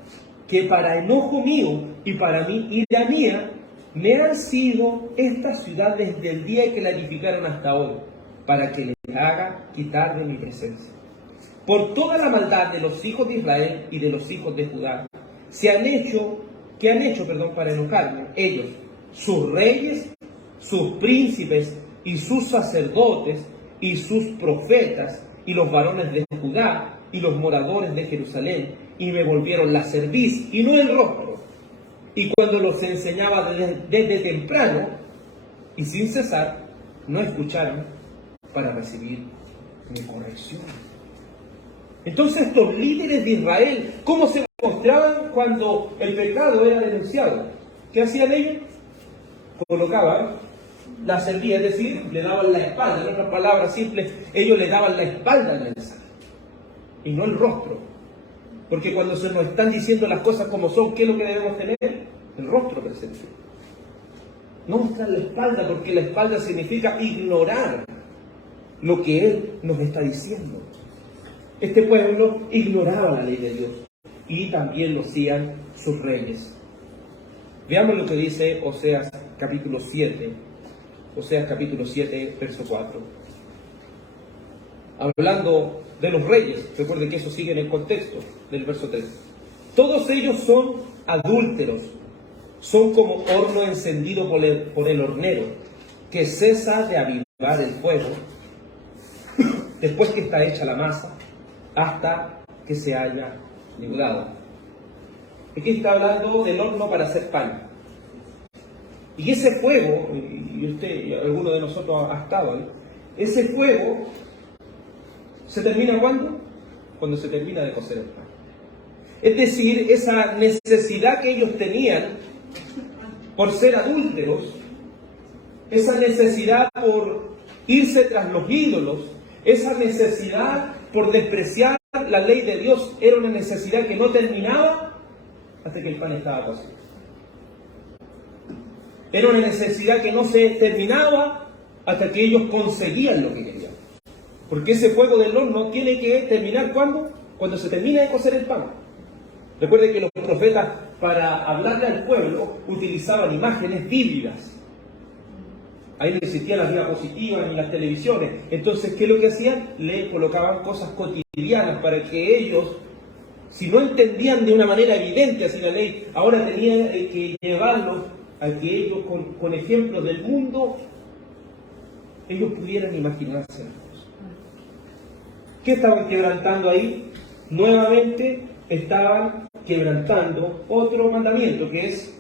que para enojo mío y para mi ira mía, me han sido estas ciudades desde el día que la edificaron hasta hoy, para que les haga quitar de mi presencia. Por toda la maldad de los hijos de Israel y de los hijos de Judá, que han hecho para enojarme, ellos, sus reyes, sus príncipes y sus sacerdotes y sus profetas y los varones de Judá y los moradores de Jerusalén, y me volvieron la cerviz y no el rostro. Y cuando los enseñaba desde temprano y sin cesar, no escucharon para recibir mi corrección. Entonces estos líderes de Israel, ¿cómo se mostraban cuando el pecado era denunciado? ¿Qué hacían ellos? Colocaban la cerviz, es decir, le daban la espalda. En otras palabras simples, ellos le daban la espalda al mensaje y no el rostro. Porque cuando se nos están diciendo las cosas como son, ¿qué es lo que debemos tener? El rostro presente. No mostrar la espalda, porque la espalda significa ignorar lo que Él nos está diciendo. Este pueblo ignoraba la ley de Dios y también lo hacían sus reyes. Veamos lo que dice Oseas capítulo 7. Oseas capítulo 7, verso 4. Hablando de los reyes, recuerden que eso sigue en el contexto del verso 3. Todos ellos son adúlteros, son como horno encendido por el hornero, que cesa de avivar el fuego después que está hecha la masa, hasta que se haya leudado. Aquí está hablando del horno para hacer pan. Y ese fuego, y usted, alguno de nosotros ha estado ahí, ese fuego ¿se termina cuándo? Cuando se termina de cocer el pan. Es decir, esa necesidad que ellos tenían por ser adúlteros, esa necesidad por irse tras los ídolos, esa necesidad por despreciar la ley de Dios, era una necesidad que no terminaba hasta que el pan estaba cocido. Era una necesidad que no se terminaba hasta que ellos conseguían lo que querían. Porque ese fuego del horno tiene que terminar ¿cuándo? Cuando se termina de cocer el pan. Recuerden que los profetas, para hablarle al pueblo, utilizaban imágenes vívidas. Ahí no existían las diapositivas ni las televisiones. Entonces, ¿qué es lo que hacían? Le colocaban cosas cotidianas para que ellos, si no entendían de una manera evidente así la ley, ahora tenían que llevarlos a que ellos, con ejemplos del mundo, ellos pudieran imaginarse las cosas. ¿Qué estaban quebrantando ahí? Nuevamente estaban quebrantando otro mandamiento, que es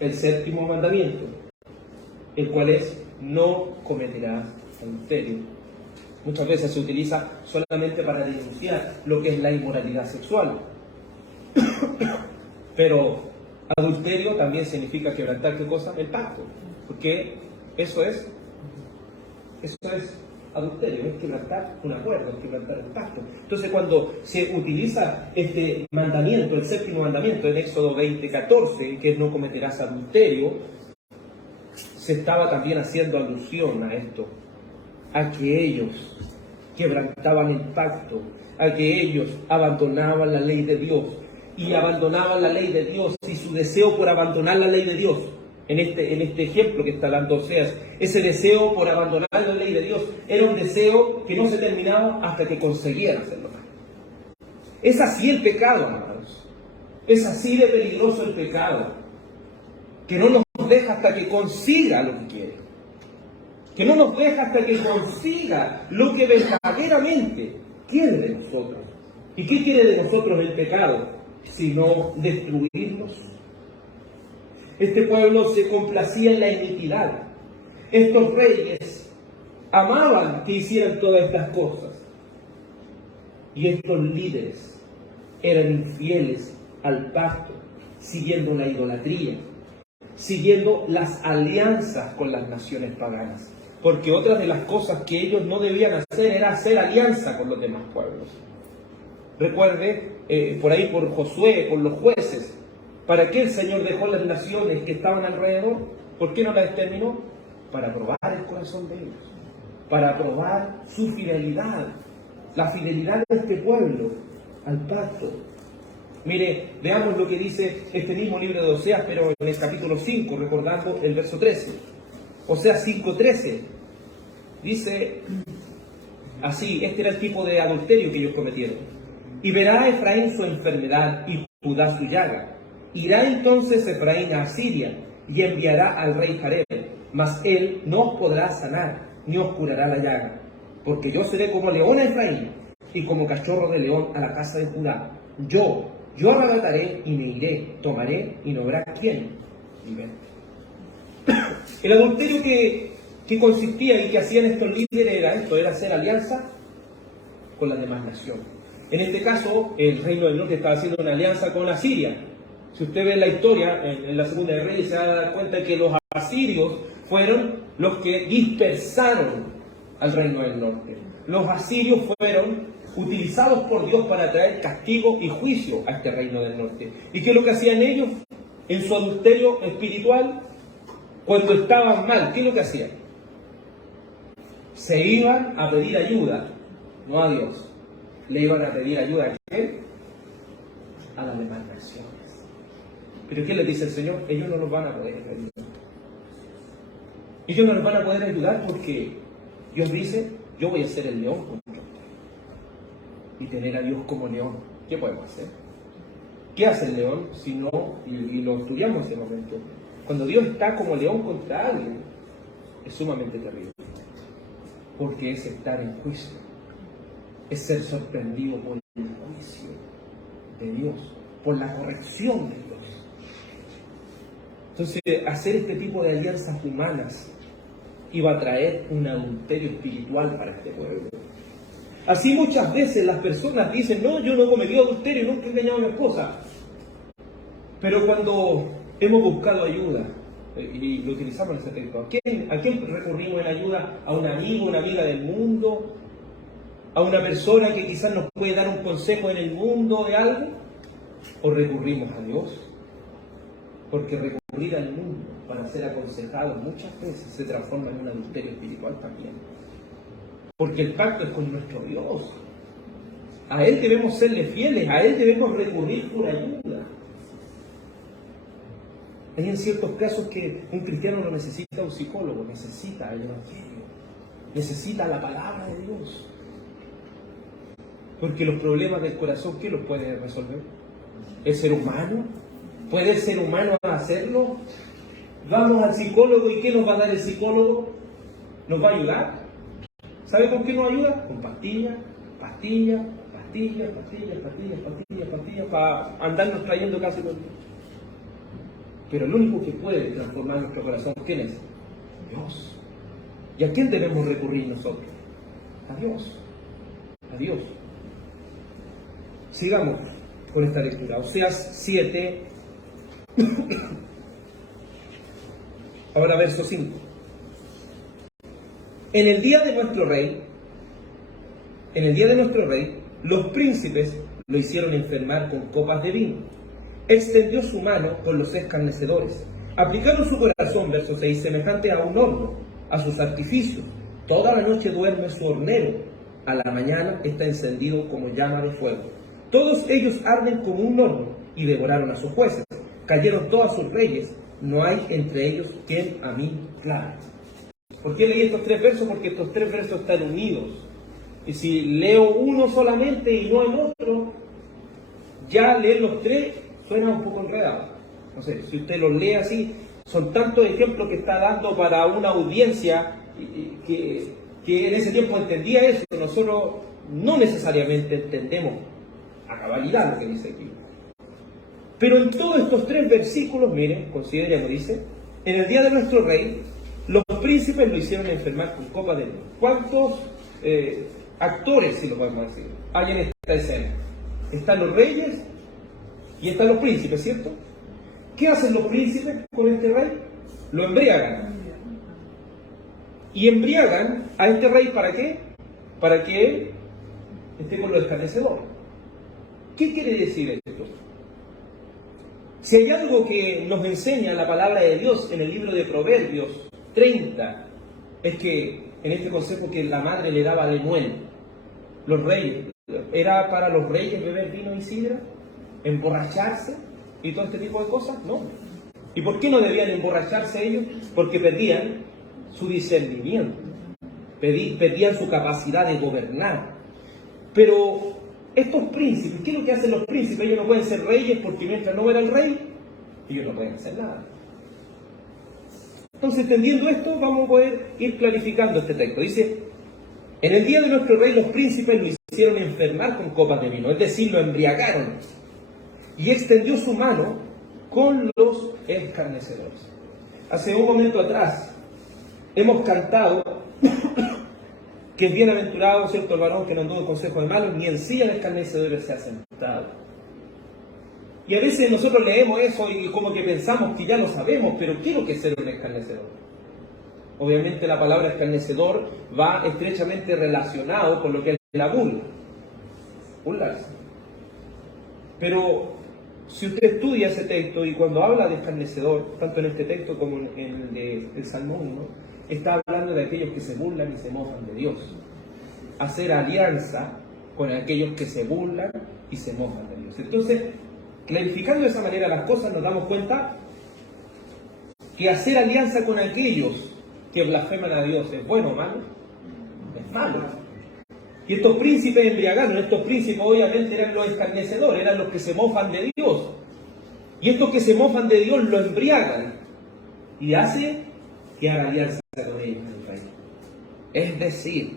el séptimo mandamiento, el cual es: no cometerás adulterio. Muchas veces se utiliza solamente para denunciar lo que es la inmoralidad sexual. Pero adulterio también significa quebrantar, ¿qué cosa? El pacto. Porque eso es adulterio, es quebrantar un acuerdo, es quebrantar el pacto. Entonces, cuando se utiliza este mandamiento, el séptimo mandamiento en Éxodo 20:14, que es no cometerás adulterio, se estaba también haciendo alusión a esto, a que ellos quebrantaban el pacto, a que ellos abandonaban la ley de Dios, y abandonaban la ley de Dios, y su deseo por abandonar la ley de Dios, en este ejemplo que está dando Oseas, ese deseo por abandonar la ley de Dios era un deseo que no se terminaba hasta que consiguieran hacerlo. Es así el pecado, amados. Es así de peligroso el pecado, que no nos deja hasta que consiga lo que quiere, que no nos deja hasta que consiga lo que verdaderamente quiere de nosotros. ¿Y qué quiere de nosotros el pecado? Sino destruirnos. Este pueblo se complacía en la iniquidad. Estos reyes amaban que hicieran todas estas cosas. Y estos líderes eran infieles al pacto, siguiendo la idolatría, siguiendo las alianzas con las naciones paganas. Porque otra de las cosas que ellos no debían hacer era hacer alianza con los demás pueblos. Recuerde, por ahí por Josué, por los jueces, ¿para qué el Señor dejó las naciones que estaban alrededor? ¿Por qué no las exterminó? Para probar el corazón de ellos, para probar su fidelidad, la fidelidad de este pueblo al pacto. Mire, veamos lo que dice este mismo libro de Oseas, pero en el capítulo 5, recordando el verso 13. Oseas 5:13, dice así: este era el tipo de adulterio que ellos cometieron. Y verá a Efraín su enfermedad y Judá su llaga. Irá entonces Efraín a Asiria y enviará al rey Jareb, mas él no os podrá sanar, ni os curará la llaga. Porque yo seré como león a Efraín, y como cachorro de león a la casa de Judá. Yo arrebataré y me iré, tomaré y no habrá quien libere. El adulterio que consistía y que hacían estos líderes era hacer alianza con las demás naciones. En este caso, el reino del norte estaba haciendo una alianza con Asiria. Si usted ve la historia en la Segunda de Reyes, se va a dar cuenta que los asirios fueron los que dispersaron al reino del norte. Los asirios fueron utilizados por Dios para traer castigo y juicio a este reino del norte. ¿Y qué es lo que hacían ellos en su adulterio espiritual? Cuando estaban mal, ¿qué es lo que hacían? Se iban a pedir ayuda, no a Dios. Le iban a pedir ayuda a quién? A las demás naciones. Pero ¿qué les dice el Señor? Ellos no nos van a poder ayudar. Ellos no nos van a poder ayudar porque Dios dice: yo voy a ser el león contra ustedes. Y tener a Dios como león, ¿qué podemos hacer? ¿Qué hace el león si no, y lo estudiamos en ese momento? Cuando Dios está como león contra alguien, es sumamente terrible. Porque es estar en juicio, es ser sorprendido por el juicio de Dios, por la corrección de Dios. Entonces, hacer este tipo de alianzas humanas iba a traer un adulterio espiritual para este pueblo. Así muchas veces las personas dicen: no, yo no he cometido adulterio, nunca he engañado a mi esposa. Pero cuando hemos buscado ayuda, y lo utilizamos en ese texto, ¿a quién recurrimos en ayuda? ¿A un amigo, una amiga del mundo? ¿A una persona que quizás nos puede dar un consejo en el mundo de algo? ¿O recurrimos a Dios? Porque recurrir al mundo para ser aconsejados muchas veces se transforma en un adulterio espiritual también. Porque el pacto es con nuestro Dios. A Él debemos serle fieles, a Él debemos recurrir por ayuda. Hay en ciertos casos que un cristiano no necesita un psicólogo, necesita el Evangelio, necesita la palabra de Dios. Porque los problemas del corazón, ¿quién los puede resolver? ¿El ser humano? ¿Puede el ser humano hacerlo? Vamos al psicólogo, ¿y qué nos va a dar el psicólogo? ¿Nos va a ayudar? ¿Sabe con qué nos ayuda? Con pastillas, pastillas, pastillas, pastillas, pastillas, pastillas, pastillas, para andarnos trayendo casi todo el día. Pero el único que puede transformar nuestro corazón, ¿quién es? Dios. ¿Y a quién debemos recurrir nosotros? A Dios. A Dios. Sigamos con esta lectura. Oseas 7, ahora verso 5. En el día de nuestro rey, los príncipes lo hicieron enfermar con copas de vino. Extendió su mano con los escarnecedores. Aplicaron su corazón, verso 6, semejante a un horno, a sus artificios. Toda la noche duerme su hornero, a la mañana está encendido como llama de fuego. Todos ellos arden como un horno y devoraron a sus jueces. Cayeron todos sus reyes, no hay entre ellos quien a mí clame. ¿Por qué leí estos 3 versos? Porque estos 3 versos están unidos. Y si leo uno solamente y no el otro, ya leer los 3 suena un poco enredado. No sé, si usted los lee así, son tantos ejemplos que está dando para una audiencia que en ese tiempo entendía eso. Nosotros no necesariamente entendemos a cabalidad lo que dice aquí. Pero en todos estos 3 versículos, miren, consideremos, dice, en el día de nuestro rey, los príncipes lo hicieron enfermar con copa de vino. ¿Cuántos actores, si lo podemos decir, hay en esta escena? Están los reyes y están los príncipes, ¿cierto? ¿Qué hacen los príncipes con este rey? Lo embriagan. Y embriagan a este rey, ¿para qué? Para que él esté con los escarnecedores. ¿Qué quiere decir esto? Si hay algo que nos enseña la palabra de Dios en el libro de Proverbios 30, es que en este consejo que la madre le daba a Lemuel, los reyes, ¿era para los reyes beber vino y sidra? ¿Emborracharse? ¿Y todo este tipo de cosas? No. ¿Y por qué no debían emborracharse ellos? Porque perdían su discernimiento, perdían su capacidad de gobernar. Pero estos príncipes, ¿qué es lo que hacen los príncipes? Ellos no pueden ser reyes porque mientras no era el rey, ellos no pueden hacer nada. Entonces, entendiendo esto, vamos a poder ir clarificando este texto. Dice, en el día de nuestro rey los príncipes lo hicieron enfermar con copas de vino, es decir, lo embriagaron, y extendió su mano con los escarnecedores. Hace un momento atrás hemos cantado que es bienaventurado, ¿cierto?, el varón que no anduvo en consejo de malos, ni en silla de escarnecedores se ha sentado. Y a veces nosotros leemos eso y como que pensamos que ya lo sabemos, pero ¿qué es lo que es ser un escarnecedor? Obviamente la palabra escarnecedor va estrechamente relacionado con lo que es la burla. Burlarse. Pero si usted estudia ese texto y cuando habla de escarnecedor, tanto en este texto como en el del Salmo 1, está hablando de aquellos que se burlan y se mofan de Dios. Hacer alianza con aquellos que se burlan y se mofan de Dios. Entonces, clarificando de esa manera las cosas, nos damos cuenta que hacer alianza con aquellos que blasfeman a Dios es bueno o malo. Es malo. Y estos príncipes embriagados, estos príncipes obviamente eran los escarnecedores, eran los que se mofan de Dios. Y estos que se mofan de Dios lo embriagan y hace que haga alianza con ellos en el país. Es decir,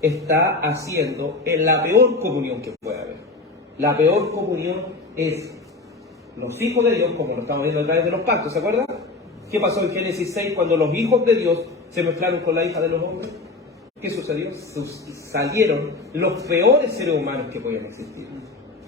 está haciendo en la peor comunión que puede haber. La peor comunión es los hijos de Dios, como lo estamos viendo a través de los pactos, ¿se acuerdan? ¿Qué pasó en Génesis 6 cuando los hijos de Dios se mezclaron con la hija de los hombres? ¿Qué sucedió? Salieron los peores seres humanos que podían existir.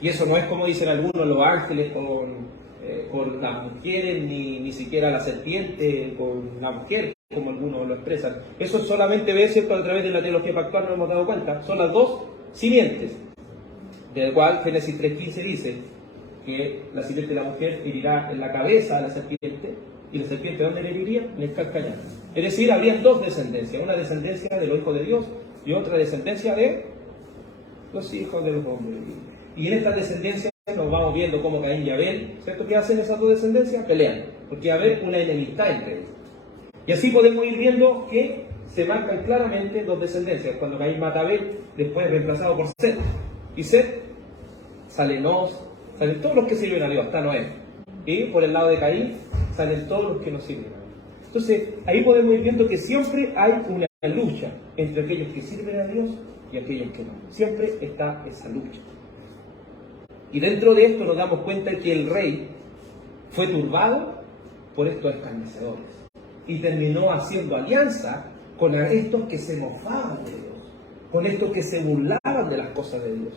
Y eso no es como dicen algunos, los ángeles con las mujeres, ni siquiera la serpiente con la mujer, como algunos lo expresan. Eso solamente ve, ¿cierto?, a través de la teología pactual nos hemos dado cuenta. Son las dos simientes, del cual Génesis 3:15 dice que la simiente de la mujer herirá en la cabeza a la serpiente, y la serpiente ¿dónde le heriría? En el calcañar. Es decir, habrían dos descendencias, una descendencia de los hijos de Dios y otra descendencia de los hijos de los hombres. Y en esta descendencia nos vamos viendo cómo Caín y Abel, ¿cierto?, ¿qué hacen esas dos descendencias? Pelean, porque va a haber una enemistad entre ellos. Y así podemos ir viendo que se marcan claramente dos descendencias. Cuando Caín mata a Abel, después es reemplazado por Set. Y Set, salen todos los que sirven a Dios, hasta Noé. Y por el lado de Caín, salen todos los que no sirven a Dios. Entonces, ahí podemos ir viendo que siempre hay una lucha entre aquellos que sirven a Dios y aquellos que no. Siempre está esa lucha. Y dentro de esto nos damos cuenta que el rey fue turbado por estos escarnecedores y terminó haciendo alianza con estos que se mofaban de Dios, con estos que se burlaban de las cosas de Dios,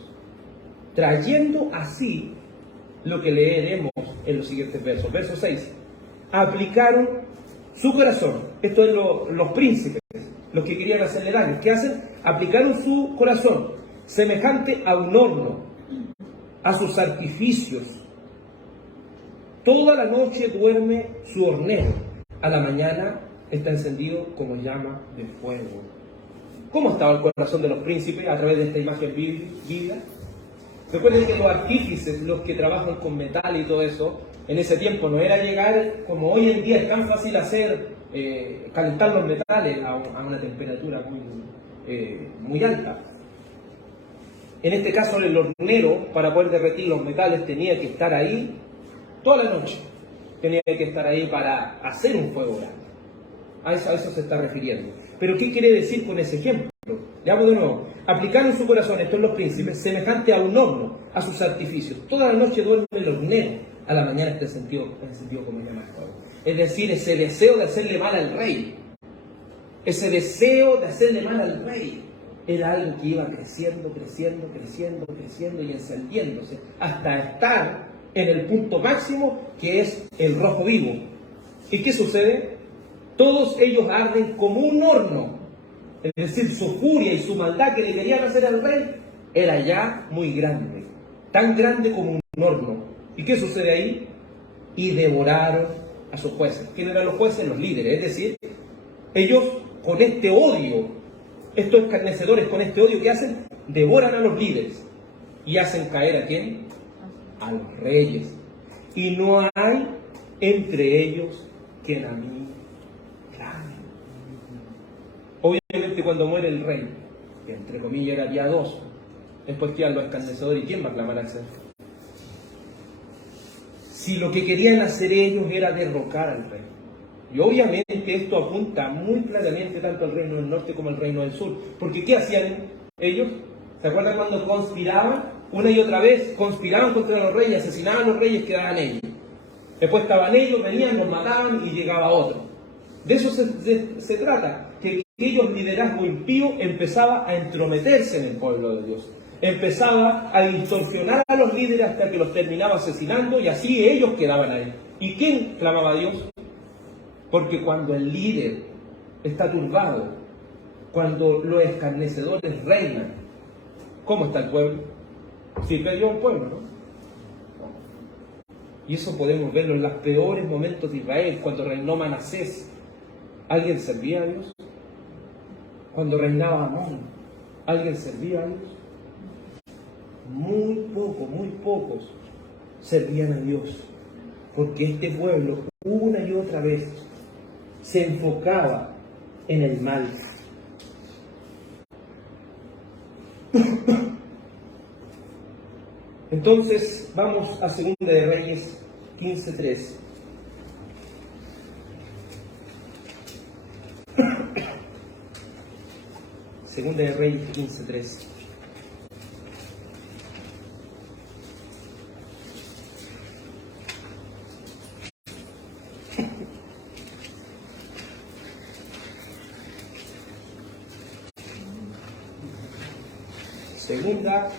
trayendo así lo que leeremos en los siguientes versos. Verso 6. Aplicaron su corazón. Esto es los príncipes, los que querían hacerle daño. ¿Qué hacen? Aplicaron su corazón, semejante a un horno, a sus artificios. Toda la noche duerme su hornero, a la mañana está encendido como llama de fuego. ¿Cómo estaba el corazón de los príncipes a través de esta imagen bíblica? Recuerden que los artífices, los que trabajan con metal y todo eso, en ese tiempo no era llegar, como hoy en día es tan fácil hacer, calentar los metales a una temperatura muy alta. En este caso el hornero, para poder derretir los metales, tenía que estar ahí toda la noche. Tenía que estar ahí para hacer un fuego grande. A eso se está refiriendo. Pero ¿qué quiere decir con ese ejemplo? Leamos de nuevo. Aplicaron su corazón, estos los príncipes, semejante a un horno, a sus artificios. Toda la noche duerme el hornero, a la mañana está encendido como llama de fuego. Es decir, ese deseo de hacerle mal al rey, ese deseo de hacerle mal al rey, era algo que iba creciendo y encendiéndose, hasta estar en el punto máximo, que es el rojo vivo. ¿Y qué sucede? Todos ellos arden como un horno. Es decir, su furia y su maldad que le querían hacer al rey era ya muy grande, tan grande como un horno. ¿Y qué sucede ahí? Y devoraron a sus jueces. ¿Quién eran los jueces? Los líderes. Es decir, ellos con este odio, estos escarnecedores con este odio que hacen, devoran a los líderes y hacen caer ¿a quién? A los reyes. Y no hay entre ellos quien a mí clame. Obviamente cuando muere el rey, que entre comillas era piadoso, después quedan los escarnecedores, ¿y quién va a clamar al Señor? Si lo que querían hacer ellos era derrocar al rey. Y obviamente esto apunta muy claramente tanto al reino del norte como al reino del sur. Porque ¿qué hacían ellos? ¿Se acuerdan cuando conspiraban? Una y otra vez conspiraban contra los reyes, asesinaban a los reyes, quedaban ellos. Después estaban ellos, venían, los mataban y llegaba otro. De eso se trata, que aquellos liderazgo impío empezaba a entrometerse en el pueblo de Dios. Empezaba a distorsionar a los líderes hasta que los terminaba asesinando y así ellos quedaban ahí. ¿Y quién clamaba a Dios? Porque cuando el líder está turbado, cuando los escarnecedores reinan, ¿cómo está el pueblo? Sí, perdió un pueblo, ¿no? Y eso podemos verlo en los peores momentos de Israel, cuando reinó Manasés. ¿Alguien servía a Dios? Cuando reinaba Amón, ¿alguien servía a Dios? Muy pocos servían a Dios, porque este pueblo una y otra vez se enfocaba en el mal. Entonces vamos a Segunda de Reyes 15:3. Segunda de Reyes 15:3. Segunda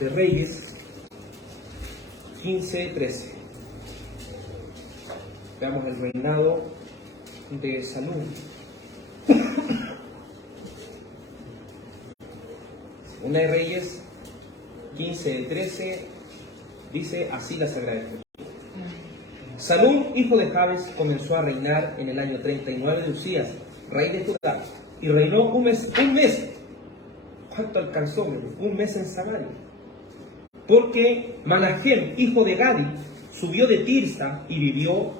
de Reyes 15:13. Veamos el reinado de Salomón. Segunda de Reyes 15:13 dice así la Sagrada Escritura. Salomón, hijo de Jabes, comenzó a reinar en el año 39 de Usías, rey de Judá, y reinó un mes. ¿Cuánto alcanzó? Un mes en Samaria. Porque Manahem, hijo de Gadi, subió de Tirsa y vino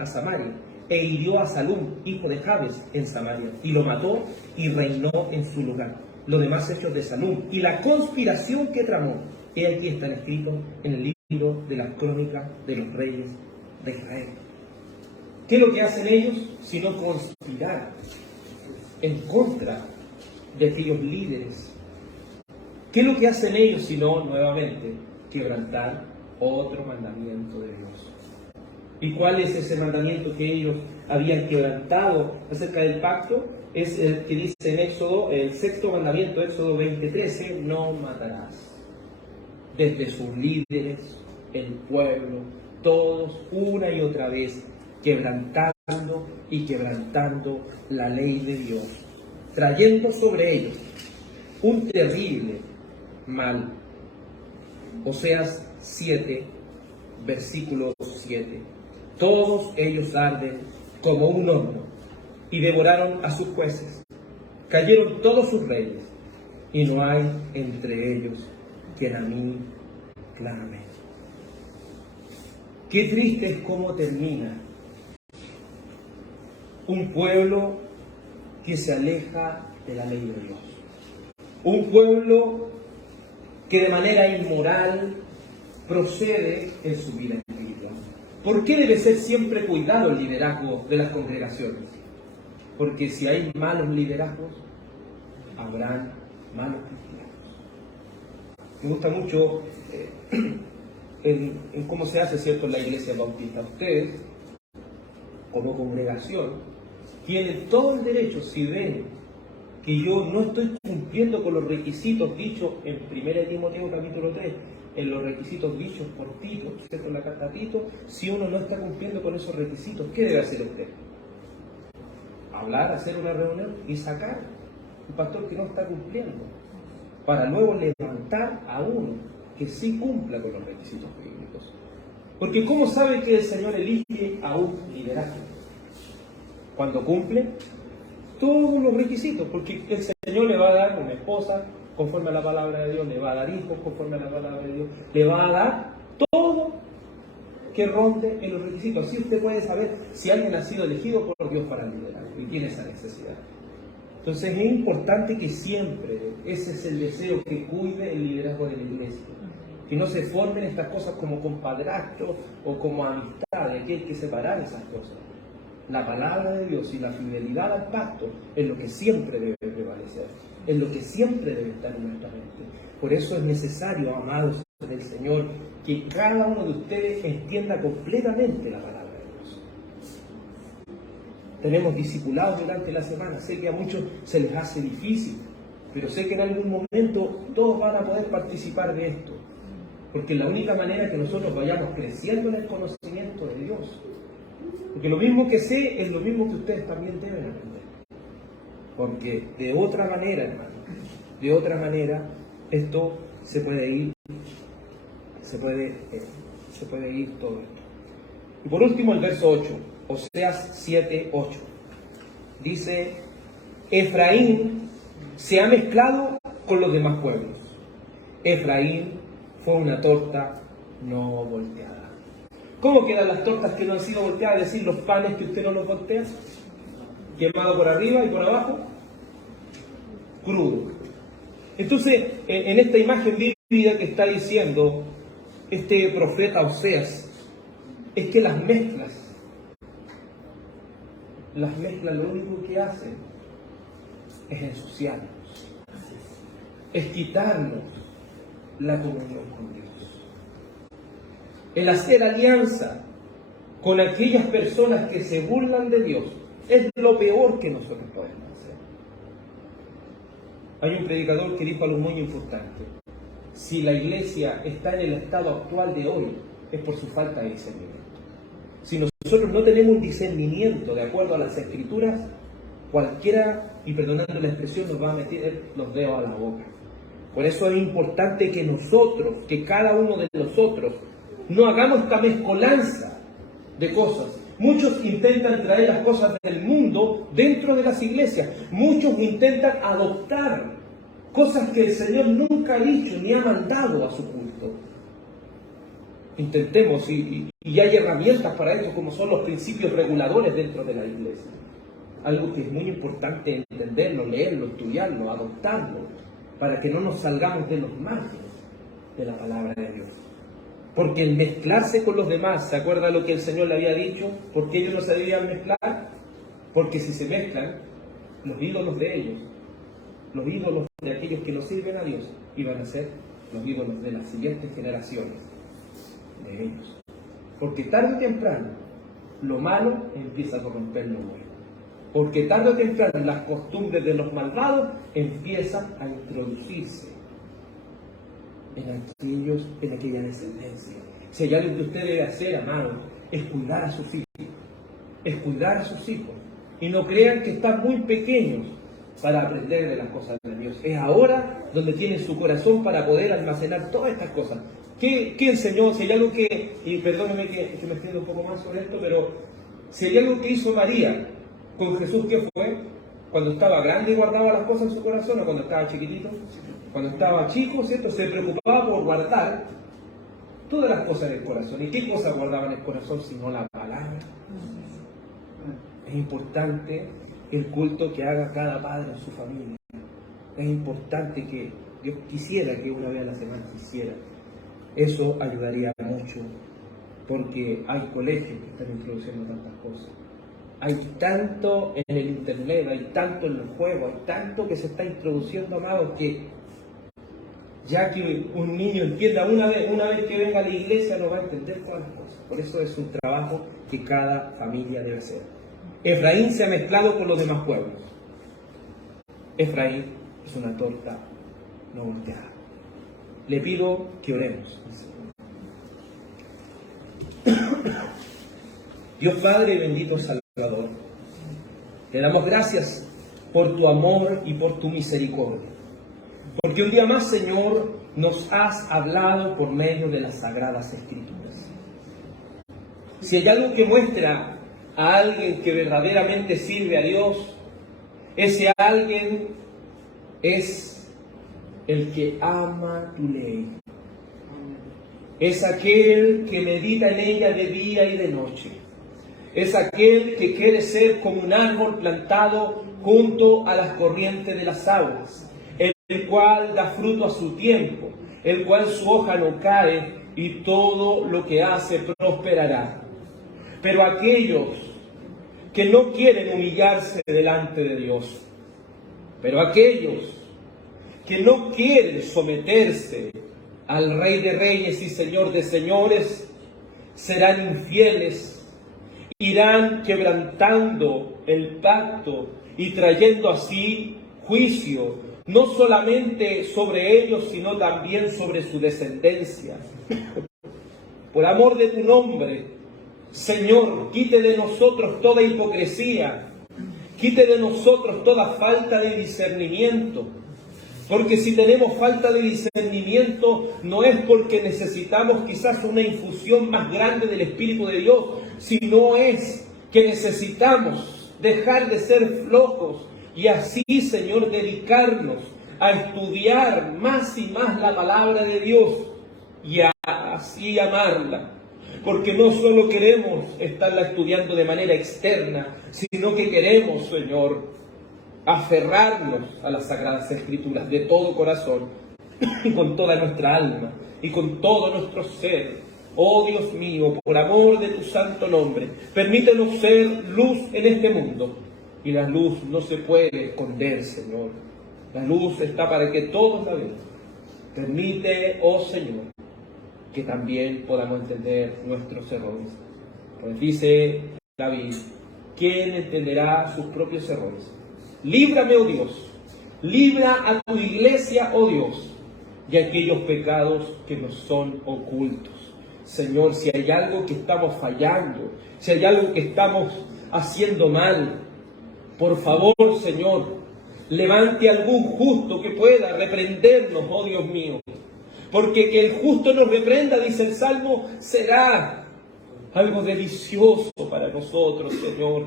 a Samaria, e hirió a Salum, hijo de Jabes, en Samaria, y lo mató y reinó en su lugar. Los demás hechos de Salum y la conspiración que tramó, aquí están escritos en el libro de las crónicas de los reyes de Israel. ¿Qué es lo que hacen ellos? Sino conspirar en contra de aquellos líderes. ¿Qué es lo que hacen ellos sino, nuevamente, quebrantar otro mandamiento de Dios? ¿Y cuál es ese mandamiento que ellos habían quebrantado acerca del pacto? Es el que dice en Éxodo, el sexto mandamiento, Éxodo 20:13, no matarás. Desde sus líderes, el pueblo, todos, una y otra vez, quebrantando y quebrantando la ley de Dios, trayendo sobre ellos un terrible mal. Oseas 7, versículo 7. Todos ellos arden como un horno y devoraron a sus jueces. Cayeron todos sus reyes y no hay entre ellos quien a mí clame. Qué triste es cómo termina un pueblo que se aleja de la ley de Dios. Un pueblo que de manera inmoral procede en su vida espiritual. ¿Por qué debe ser siempre cuidado el liderazgo de las congregaciones? Porque si hay malos liderazgos, habrán malos cristianos. Me gusta mucho en cómo se hace, ¿cierto?, en la iglesia bautista. Ustedes, como congregación, tienen todo el derecho, si ven que yo no estoy cumpliendo con los requisitos dichos en 1 Timoteo capítulo 3, en los requisitos dichos por Tito, ¿cierto?, en la carta a Tito, si uno no está cumpliendo con esos requisitos, ¿qué debe hacer usted? Hablar, hacer una reunión y sacar un pastor que no está cumpliendo, para luego levantar a uno que sí cumpla con los requisitos bíblicos. Porque ¿cómo sabe que el Señor elige a un liderazgo? Cuando cumple todos los requisitos, porque el Señor le va a dar una esposa conforme a la palabra de Dios, le va a dar hijos conforme a la palabra de Dios, le va a dar todo que ronde en los requisitos. Así usted puede saber si alguien ha sido elegido por Dios para liderar y tiene esa necesidad. Entonces es importante que siempre, ese es el deseo, que cuide el liderazgo de la iglesia, que no se formen estas cosas como compadrastros o como amistades, que hay que separar esas cosas. La palabra de Dios y la fidelidad al pacto es lo que siempre debe prevalecer, es lo que siempre debe estar en nuestra mente. Por eso es necesario, amados del Señor, que cada uno de ustedes entienda completamente la palabra de Dios. Tenemos discipulados durante la semana, sé que a muchos se les hace difícil, pero sé que en algún momento todos van a poder participar de esto, porque es la única manera que nosotros vayamos creciendo en el conocimiento de Dios. Porque lo mismo que sé es lo mismo que ustedes también deben aprender. Porque de otra manera, hermano, de otra manera, esto se puede ir todo esto. Y por último el verso 8, Oseas 7, 8. Dice, Efraín se ha mezclado con los demás pueblos. Efraín fue una torta no volteada. ¿Cómo quedan las tortas que no han sido volteadas? Es decir, los panes que usted no los voltea, quemado por arriba y por abajo, crudo. Entonces, en esta imagen bíblica que está diciendo este profeta Oseas, es que las mezclas lo único que hacen es ensuciarnos, es quitarnos la comunión con Dios. El hacer alianza con aquellas personas que se burlan de Dios es lo peor que nosotros podemos hacer. Hay un predicador que dijo algo muy importante: si la iglesia está en el estado actual de hoy, es por su falta de discernimiento. Si nosotros no tenemos un discernimiento de acuerdo a las Escrituras, cualquiera, y perdonando la expresión, nos va a meter los dedos a la boca. Por eso es importante que nosotros, que cada uno de nosotros, no hagamos esta mezcolanza de cosas. Muchos intentan traer las cosas del mundo dentro de las iglesias. Muchos intentan adoptar cosas que el Señor nunca ha dicho ni ha mandado a su culto. Intentemos, y hay herramientas para esto, como son los principios reguladores dentro de la iglesia. Algo que es muy importante entenderlo, leerlo, estudiarlo, adoptarlo, para que no nos salgamos de los márgenes de la palabra de Dios. Porque el mezclarse con los demás, ¿se acuerda lo que el Señor le había dicho? ¿Por qué ellos no se debían mezclar? Porque si se mezclan, los ídolos de ellos, los ídolos de aquellos que no sirven a Dios, iban a ser los ídolos de las siguientes generaciones de ellos. Porque tarde o temprano, lo malo empieza a corromper lo bueno. Porque tarde o temprano las costumbres de los malvados empiezan a introducirse en aquella descendencia. Si hay algo que usted debe hacer, amados, es cuidar a sus hijos. Es cuidar a sus hijos. Y no crean que están muy pequeños para aprender de las cosas de Dios. Es ahora donde tienen su corazón para poder almacenar todas estas cosas. ¿Qué enseñó? Si hay algo que, y perdónenme que me extienda un poco más sobre esto, pero si hay algo que hizo María con Jesús, ¿qué fue? Cuando estaba grande y guardaba las cosas en su corazón, o cuando estaba chiquitito, cuando estaba chico, ¿cierto? Se preocupaba por guardar todas las cosas del corazón. ¿Y qué cosas guardaba en el corazón sino la palabra? Es importante el culto que haga cada padre en su familia. Es importante que Dios quisiera que una vez a la semana se hiciera. Eso ayudaría mucho, porque hay colegios que están introduciendo tantas cosas. Hay tanto en el internet, hay tanto en los juegos, hay tanto que se está introduciendo, amados, que ya que un niño entienda una vez que venga a la iglesia, no va a entender todas las cosas. Por eso es un trabajo que cada familia debe hacer. Efraín se ha mezclado con los demás pueblos. Efraín es una torta no volteada. Le pido que oremos. Dios Padre y bendito Salvador, te damos gracias por tu amor y por tu misericordia. Porque un día más, Señor, nos has hablado por medio de las Sagradas Escrituras. Si hay algo que muestra a alguien que verdaderamente sirve a Dios, ese alguien es el que ama tu ley. Es aquel que medita en ella de día y de noche. Es aquel que quiere ser como un árbol plantado junto a las corrientes de las aguas, el cual da fruto a su tiempo, el cual su hoja no cae y todo lo que hace prosperará. Pero aquellos que no quieren humillarse delante de Dios, pero aquellos que no quieren someterse al Rey de Reyes y Señor de Señores, serán infieles, irán quebrantando el pacto y trayendo así juicio, no solamente sobre ellos, sino también sobre su descendencia. Por amor de tu nombre, Señor, quite de nosotros toda hipocresía, quite de nosotros toda falta de discernimiento. Porque si tenemos falta de discernimiento, no es porque necesitamos quizás una infusión más grande del Espíritu de Dios, sino es que necesitamos dejar de ser flojos y así, Señor, dedicarnos a estudiar más y más la palabra de Dios y a así amarla. Porque no solo queremos estarla estudiando de manera externa, sino que queremos, Señor, aferrarnos a las Sagradas Escrituras de todo corazón y con toda nuestra alma y con todo nuestro ser. Oh Dios mío, por amor de tu santo nombre, permítenos ser luz en este mundo. Y la luz no se puede esconder, Señor. La luz está para que todos la vean. Permite, oh Señor, que también podamos entender nuestros errores. Pues dice David, ¿quién entenderá sus propios errores? Líbrame, oh Dios, libra a tu iglesia, oh Dios, de aquellos pecados que nos son ocultos. Señor, si hay algo que estamos fallando, si hay algo que estamos haciendo mal, por favor, Señor, levante algún justo que pueda reprendernos, oh Dios mío. Porque que el justo nos reprenda, dice el Salmo, será algo delicioso para nosotros, Señor.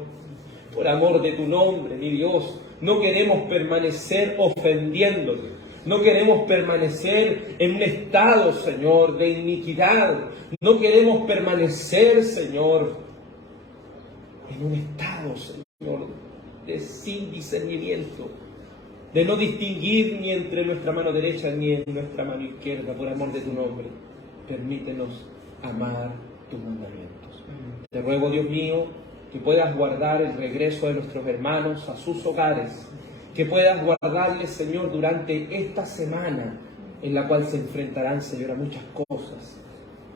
Por amor de tu nombre, mi Dios, no queremos permanecer ofendiéndote. No queremos permanecer en un estado, Señor, de iniquidad. No queremos permanecer, Señor, en un estado, Señor, de sin discernimiento, de no distinguir ni entre nuestra mano derecha ni en nuestra mano izquierda. Por amor de tu nombre, permítenos amar tus mandamientos. Te ruego, Dios mío, que puedas guardar el regreso de nuestros hermanos a sus hogares, que puedas guardarles, Señor, durante esta semana en la cual se enfrentarán, Señor, a muchas cosas,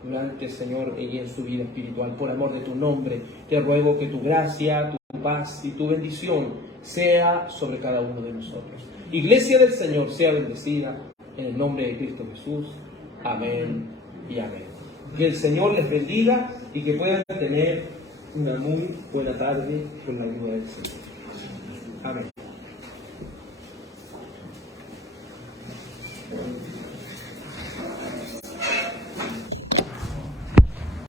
durante, Señor, y en su vida espiritual. Por amor de tu nombre, te ruego que tu gracia, tu paz y tu bendición sea sobre cada uno de nosotros. Iglesia del Señor sea bendecida en el nombre de Cristo Jesús. Amén y amén. Que el Señor les bendiga y que puedan tener una muy buena tarde con la ayuda del Señor. Amén.